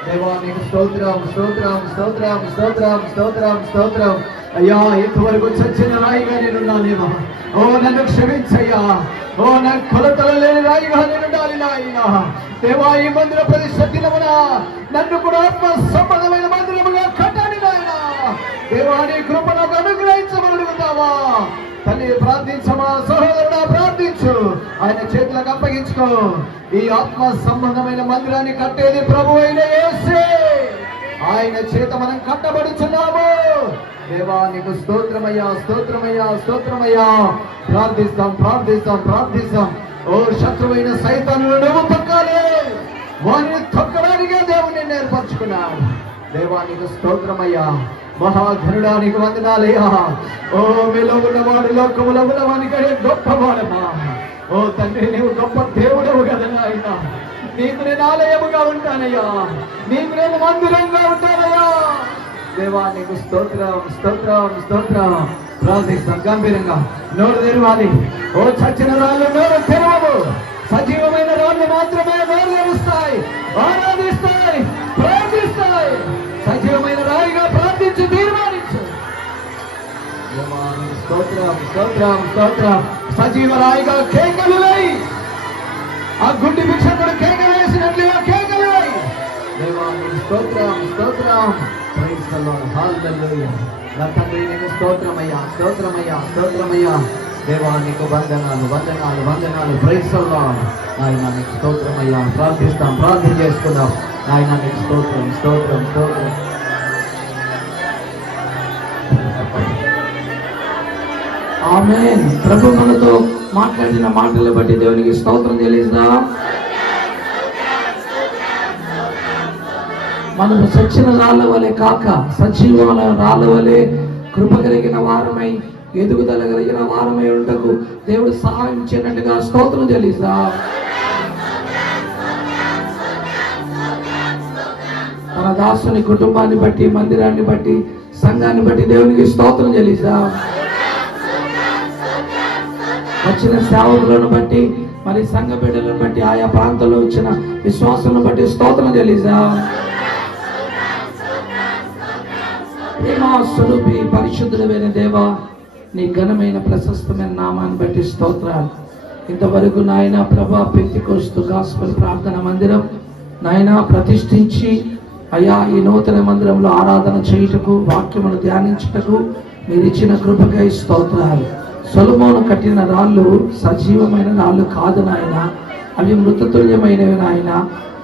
దేవా నీకు స్తోత్రం, స్తోత్రం, స్తోత్రం, స్తోత్రం, స్తోత్రం, స్తోత్రం. అయ్యా ఇంతవరకు చచ్చిన రాయిగా నేనున్నానేమా. ఓ నన్ను క్షమించయ్యా. ఓ నా కొలతలు లేని రాయిగా నేను ఉండాలి నాయనా. దేవా ఈ మందిర ప్రతిష్ఠ దినమున నన్ను కూడా ఆత్మ సంబంధమైన మందిరముగా కట్టాలి నాయనా. దేవా నీ కృప నాకు అనుగ్రహించమని అడుగుతావా తల్లి. ప్రార్థించమా సహోదరుడా, ప్రార్థించు. ఆయన చేతులకు అప్పగించుకో. ఈ ఆత్మ సంబంధమైన మందిరాన్ని కట్టేది ప్రభు అయిన యేసే. ఆయన చేత మనం కట్టబడుచున్నాము. దేవా నీకు స్తోత్రమయ్యా, స్తోత్రమయ్యా, స్తోత్రమయ్యా. ప్రార్థిస్తాం, ప్రార్థిస్తాం, ప్రార్థిస్తాం. ఓ శత్రువైన సైతానులు నువ్వు తొక్కాలి. వారిని తొక్కడానికే దేవుని నేర్పరచుకున్నాడు. దేవా నీకు స్తోత్రమయ్యా. మహాఘనుడా నీకు వందనాలయ్యా. ఓ మీలో ఉన్నవాడు లోకములో ఉన్నవానికంటే గొప్పవాడమ్మా. ఓ తండ్రి నీవు గొప్ప దేవుడవు కదా నాయనా. నీకు నేను ఆలయముగా ఉంటానయ్యా, నీకు నేను మందిరంగా ఉంటానయ్యా. దేవా నీకు స్తోత్రం, స్తోత్రం, స్తోత్రం. ప్రార్థిస్తాం గంభీరంగా. నోరు తెరవాలి. ఓ చచ్చిన రాళ్ళు నోరు తెరవవు. సజీవమైన రాళ్ళు మాత్రమే నోరు తెరుస్తాయి, ఆరాధిస్తాయి, ప్రార్థిస్తాయి. సజీవమైన రాయిగా ప్రార్థించి తీర్మానించు. దేవా నీకు స్తోత్రం, స్తోత్రం, స్తోత్రం. సజీవ రాయిగా కేకలు వేయి. ఆ గుడ్డి భిక్షకుడు కేక వేసినట్లుగా కేకలు వేయి. దేవా నీకు స్తోత్రం, స్తోత్రం. ప్రైజ్ ది లార్డ్, హల్లెలూయా. నా తండ్రి నీకు స్తోత్రమయ్యా, స్తోత్రమయ్యా, స్తోత్రమయ్యా. దేవా నీకు వందనాలు, వందనాలు, వందనాలు. Praise the lord. ఆయన నీకు స్తోత్రమయ్యా. ప్రార్థిస్తాం, ప్రార్థన చేసుకుందాం. ఆయన నీకు స్తోత్రం, స్తోత్రం, స్తోత్రం. ఆమేన్. ప్రభు మనతో మాట్లాడిన మాటలు బట్టి దేవునికి స్తోత్రం చెల్లిద్దాం. మనము చచ్చిన రాళ్ళ వలె కాక సజీవమైన రాళ్ళ వలె కృప కలిగిన వారమై, ఎదుగుదల కలిగిన వారమై ఉండకు దేవుడు సహాయం చేయనట్టుగా స్తోత్రం చెల్లిద్దాం. మన దాసుని కుటుంబాన్ని బట్టి, మందిరాన్ని బట్టి, సంఘాన్ని బట్టి దేవునికి స్తోత్రం చెల్లిద్దాం. వచ్చిన సేవకులను బట్టి, మరి సంఘ బిడ్డలను బట్టి, ఆయా ప్రాంతాల్లో వచ్చిన విశ్వాసాలను బట్టి స్తోత్రం చెల్లిద్దాం. ప్రేమాస్వరూపి పరిశుద్ధుడైన దేవా, నీ ఘనమైన ప్రశస్తమైన నామాన్ని బట్టి స్తోత్రాలు. ఇంతవరకు నాయన ప్రభా పెంతెకోస్తు గాస్పెల్ ప్రార్థన మందిరం నాయన ప్రతిష్ఠించి అయ్యా ఈ నూతన మందిరంలో ఆరాధన చేయుటకు, వాక్యమును ధ్యానించుటకు మీరు ఇచ్చిన కృపకై స్తోత్రాలు. సొలొమోను కట్టిన రాళ్ళు సజీవమైన రాళ్ళు కాదు నాయన, అవి మృతతుల్యమైనవి నాయన,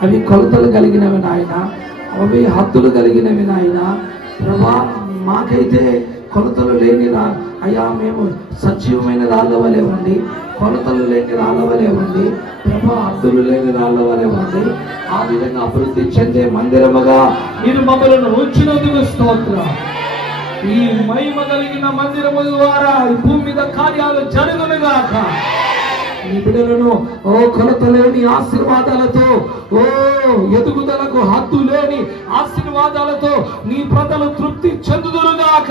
అవి కొలతలు కలిగినవి నాయన, అవి హద్దులు కలిగినవి నాయన. ప్రభా మాకైతే కొలతలు లేని అయ్యా మేము సజీవమైన రాళ్ళ వలె ఉండి, కొలతలు లేని రాళ్ళ వలె ఉండి, ప్రభా హద్దులు లేని రాళ్ళ వలె ఉండి, ఆ విధంగా అభివృద్ధి చెందే మందిరముగా మీరు మమ్మల్ని ఉంచినందుకు స్తోత్రం. ఈ మహిమ కలిగిన మందిరము ద్వారా ఈ భూమి మీద కార్యాలు జరుగునుగాక. ఈ బిడ్డలను ఓ కొలత లేని ఆశీర్వాదాలతో, ఓ ఎదుగుదలకు హద్దు లేని ఆశీర్వాదాలతో నీ ప్రజలు తృప్తి చెందుదురుగాక.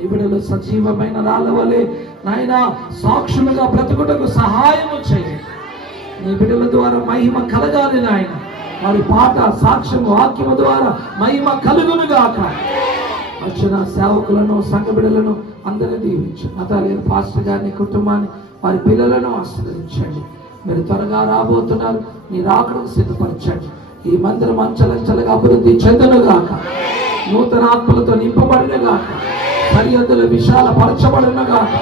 ఈ బిడ్డలు సజీవమైన రాళ్ళ వలె నాయన సాక్షులుగా బ్రతుకుటకు సహాయము చేయి. నీ బిడ్డల ద్వారా మహిమ కలగాలి నాయన. వారి పాట, సాక్ష్యం, వాక్యము ద్వారా మహిమ కలుగునుగాక. వచ్చిన సేవకులను, సంఘ బిడ్డలను అందరినీ దీవించు. మతాలేని పాస్టర్ గారిని, కుటుంబాన్ని, వారి పిల్లలను ఆశీర్వదించండి. మీరు త్వరగా రాబోతున్నారు, నీ రాకడకు సిద్ధపరచండి. ఈ మందిరం అంచెలంచెలుగా అభివృద్ధి చెందునుగాక, నూతన ఆత్మలతో నింపబడునుగాక, సరిహద్దులు విశాలపరచబడునుగాక,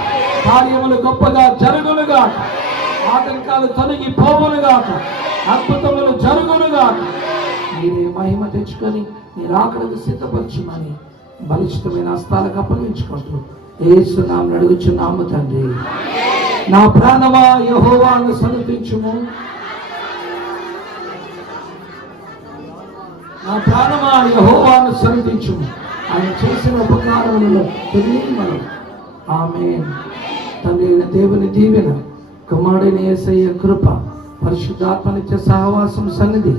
కార్యములు గొప్పగా జరుగునుగాక, ఆటంకాలు తొలగిపోవునుగాక, అద్భుతములు జరుగునుగాక. మీరే మహిమ తెచ్చుకొని నీ రాకడకు సిద్ధపరచుమని బలిష్టమైన హస్తాలకు అప్పగించుకుంటూ యేసు నామమున అడుగుచున్నాము తండ్రి. నా ప్రాణమా యెహోవాను స్తుతించుము, నా ప్రాణమా యెహోవాను స్తుతించుము, ఆయన చేసిన ఉపకారములలో తెలియని మనం. ఆమేన్. తండ్రి అయిన దేవుని దీవెన, కుమారుడైన యేసయ్య కృప, పరిశుద్ధాత్మనిత్య సహవాసం సన్నిధి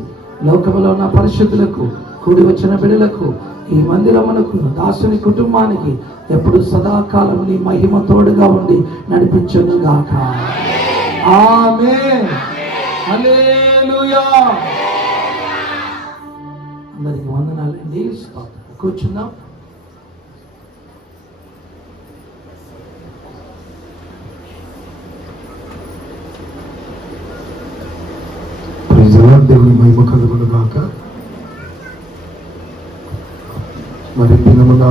లోకములో ఉన్న పరిశుద్ధులకు, కూడి వచ్చిన బిడ్డలకు, ఈ మందిరమునకు, దాసుని కుటుంబానికి ఎప్పుడు సదాకాలం నీ మహిమ తోడుగా ఉండి నడిపించును గాక. ఆమేన్. హల్లెలూయా. అందరికి వందనాలండి. కూర్చుందాం. దేవుని మహిమ కలుగును గాక. మరి దినమున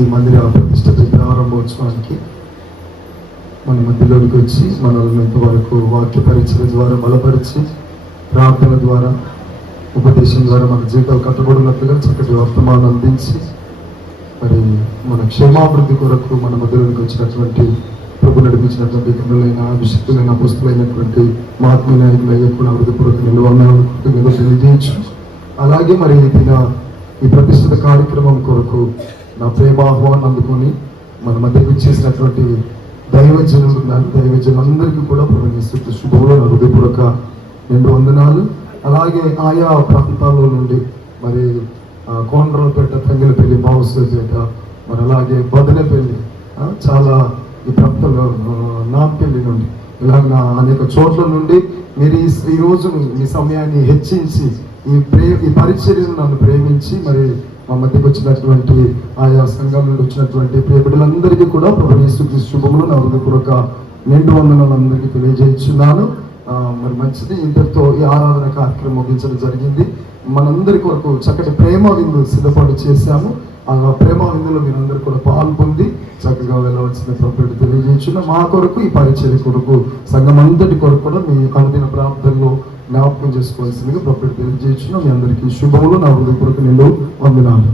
ఈ మందిర ప్రతిష్ఠిత ప్రారంభోత్సవానికి మన మధ్యలోనికి వచ్చి మనల్ని ఇంతవరకు వాక్య పరిచయం ద్వారా బలపరిచి, ప్రార్థన ద్వారా, ఉపదేశం ద్వారా మన జీవితాలు కట్టబడినట్లుగా చక్కటి వర్తమానం అందించి, మరి మన క్షేమాభివృద్ధి కొరకు మన మధ్యలోనికి వచ్చినటువంటి ప్రభు నడిపించినటువంటి గనులైన, అభిషక్తులైన, పుస్తులైనటువంటి మహాత్మ నాయకులయ్యే కూడా హృదయపూర్వక నిలవనాలు తెలియజేయచ్చు. అలాగే మరి ఈ ప్రతిష్ఠిత కార్యక్రమం కొరకు నా ప్రేమ ఆహ్వానం అందుకొని మన మధ్యకు ఇచ్చేసినటువంటి దైవజనులందరికీ కూడా ప్రవేశిస్తూ శుభంలో నా హృదయపూర్వక 2 వందనాలు. అలాగే ఆయా ప్రాంతాల్లో నుండి మరి కోనరావుపేట, తంగెలపల్లి, బావుసపేట, మరి అలాగే బదనపల్లి, చాలా ఈ ప్రాంతంలో నాంపల్లి నుండి ఇలాగ అనేక చోట్ల నుండి మీరు ఈ రోజు మీ సమయాన్ని హెచ్చించి ఈ పరిచర్యను నన్ను ప్రేమించి మరి మా మధ్యకు వచ్చినటువంటి ఆయా సంఘం నుండి వచ్చినటువంటి ప్రియ బిడ్డలందరికీ కూడా ప్రభు యేసుక్రీస్తు శుభములు నా హృదయపూర్వక 2 వందనాలు అందరికీ తెలియజేస్తున్నాను. మరి మంచిది. ఇంతటితో ఈ ఆరాధన కార్యక్రమం ముగించడం జరిగింది. మనందరి కొరకు చక్కటి ప్రేమ విందు సిద్ధపాటు చేశాము. ఆ ప్రేమ విందులో మీరందరూ కూడా పాల్పొంది చక్కగా వెళ్ళవలసిన ప్రభుత్వం తెలియజేస్తున్నా. మా కొరకు, ఈ పరిచర్య కొరకు, సంఘం అంతటి కొరకు కూడా మీ అనుదిన ప్రార్థనలో జ్ఞాపకం చేసుకోవాల్సిందిగా ప్రభుత్వం తెలియజేస్తున్నా. మీ అందరికీ శుభములు నా హృదయపూర్వక 2 వందనాలు.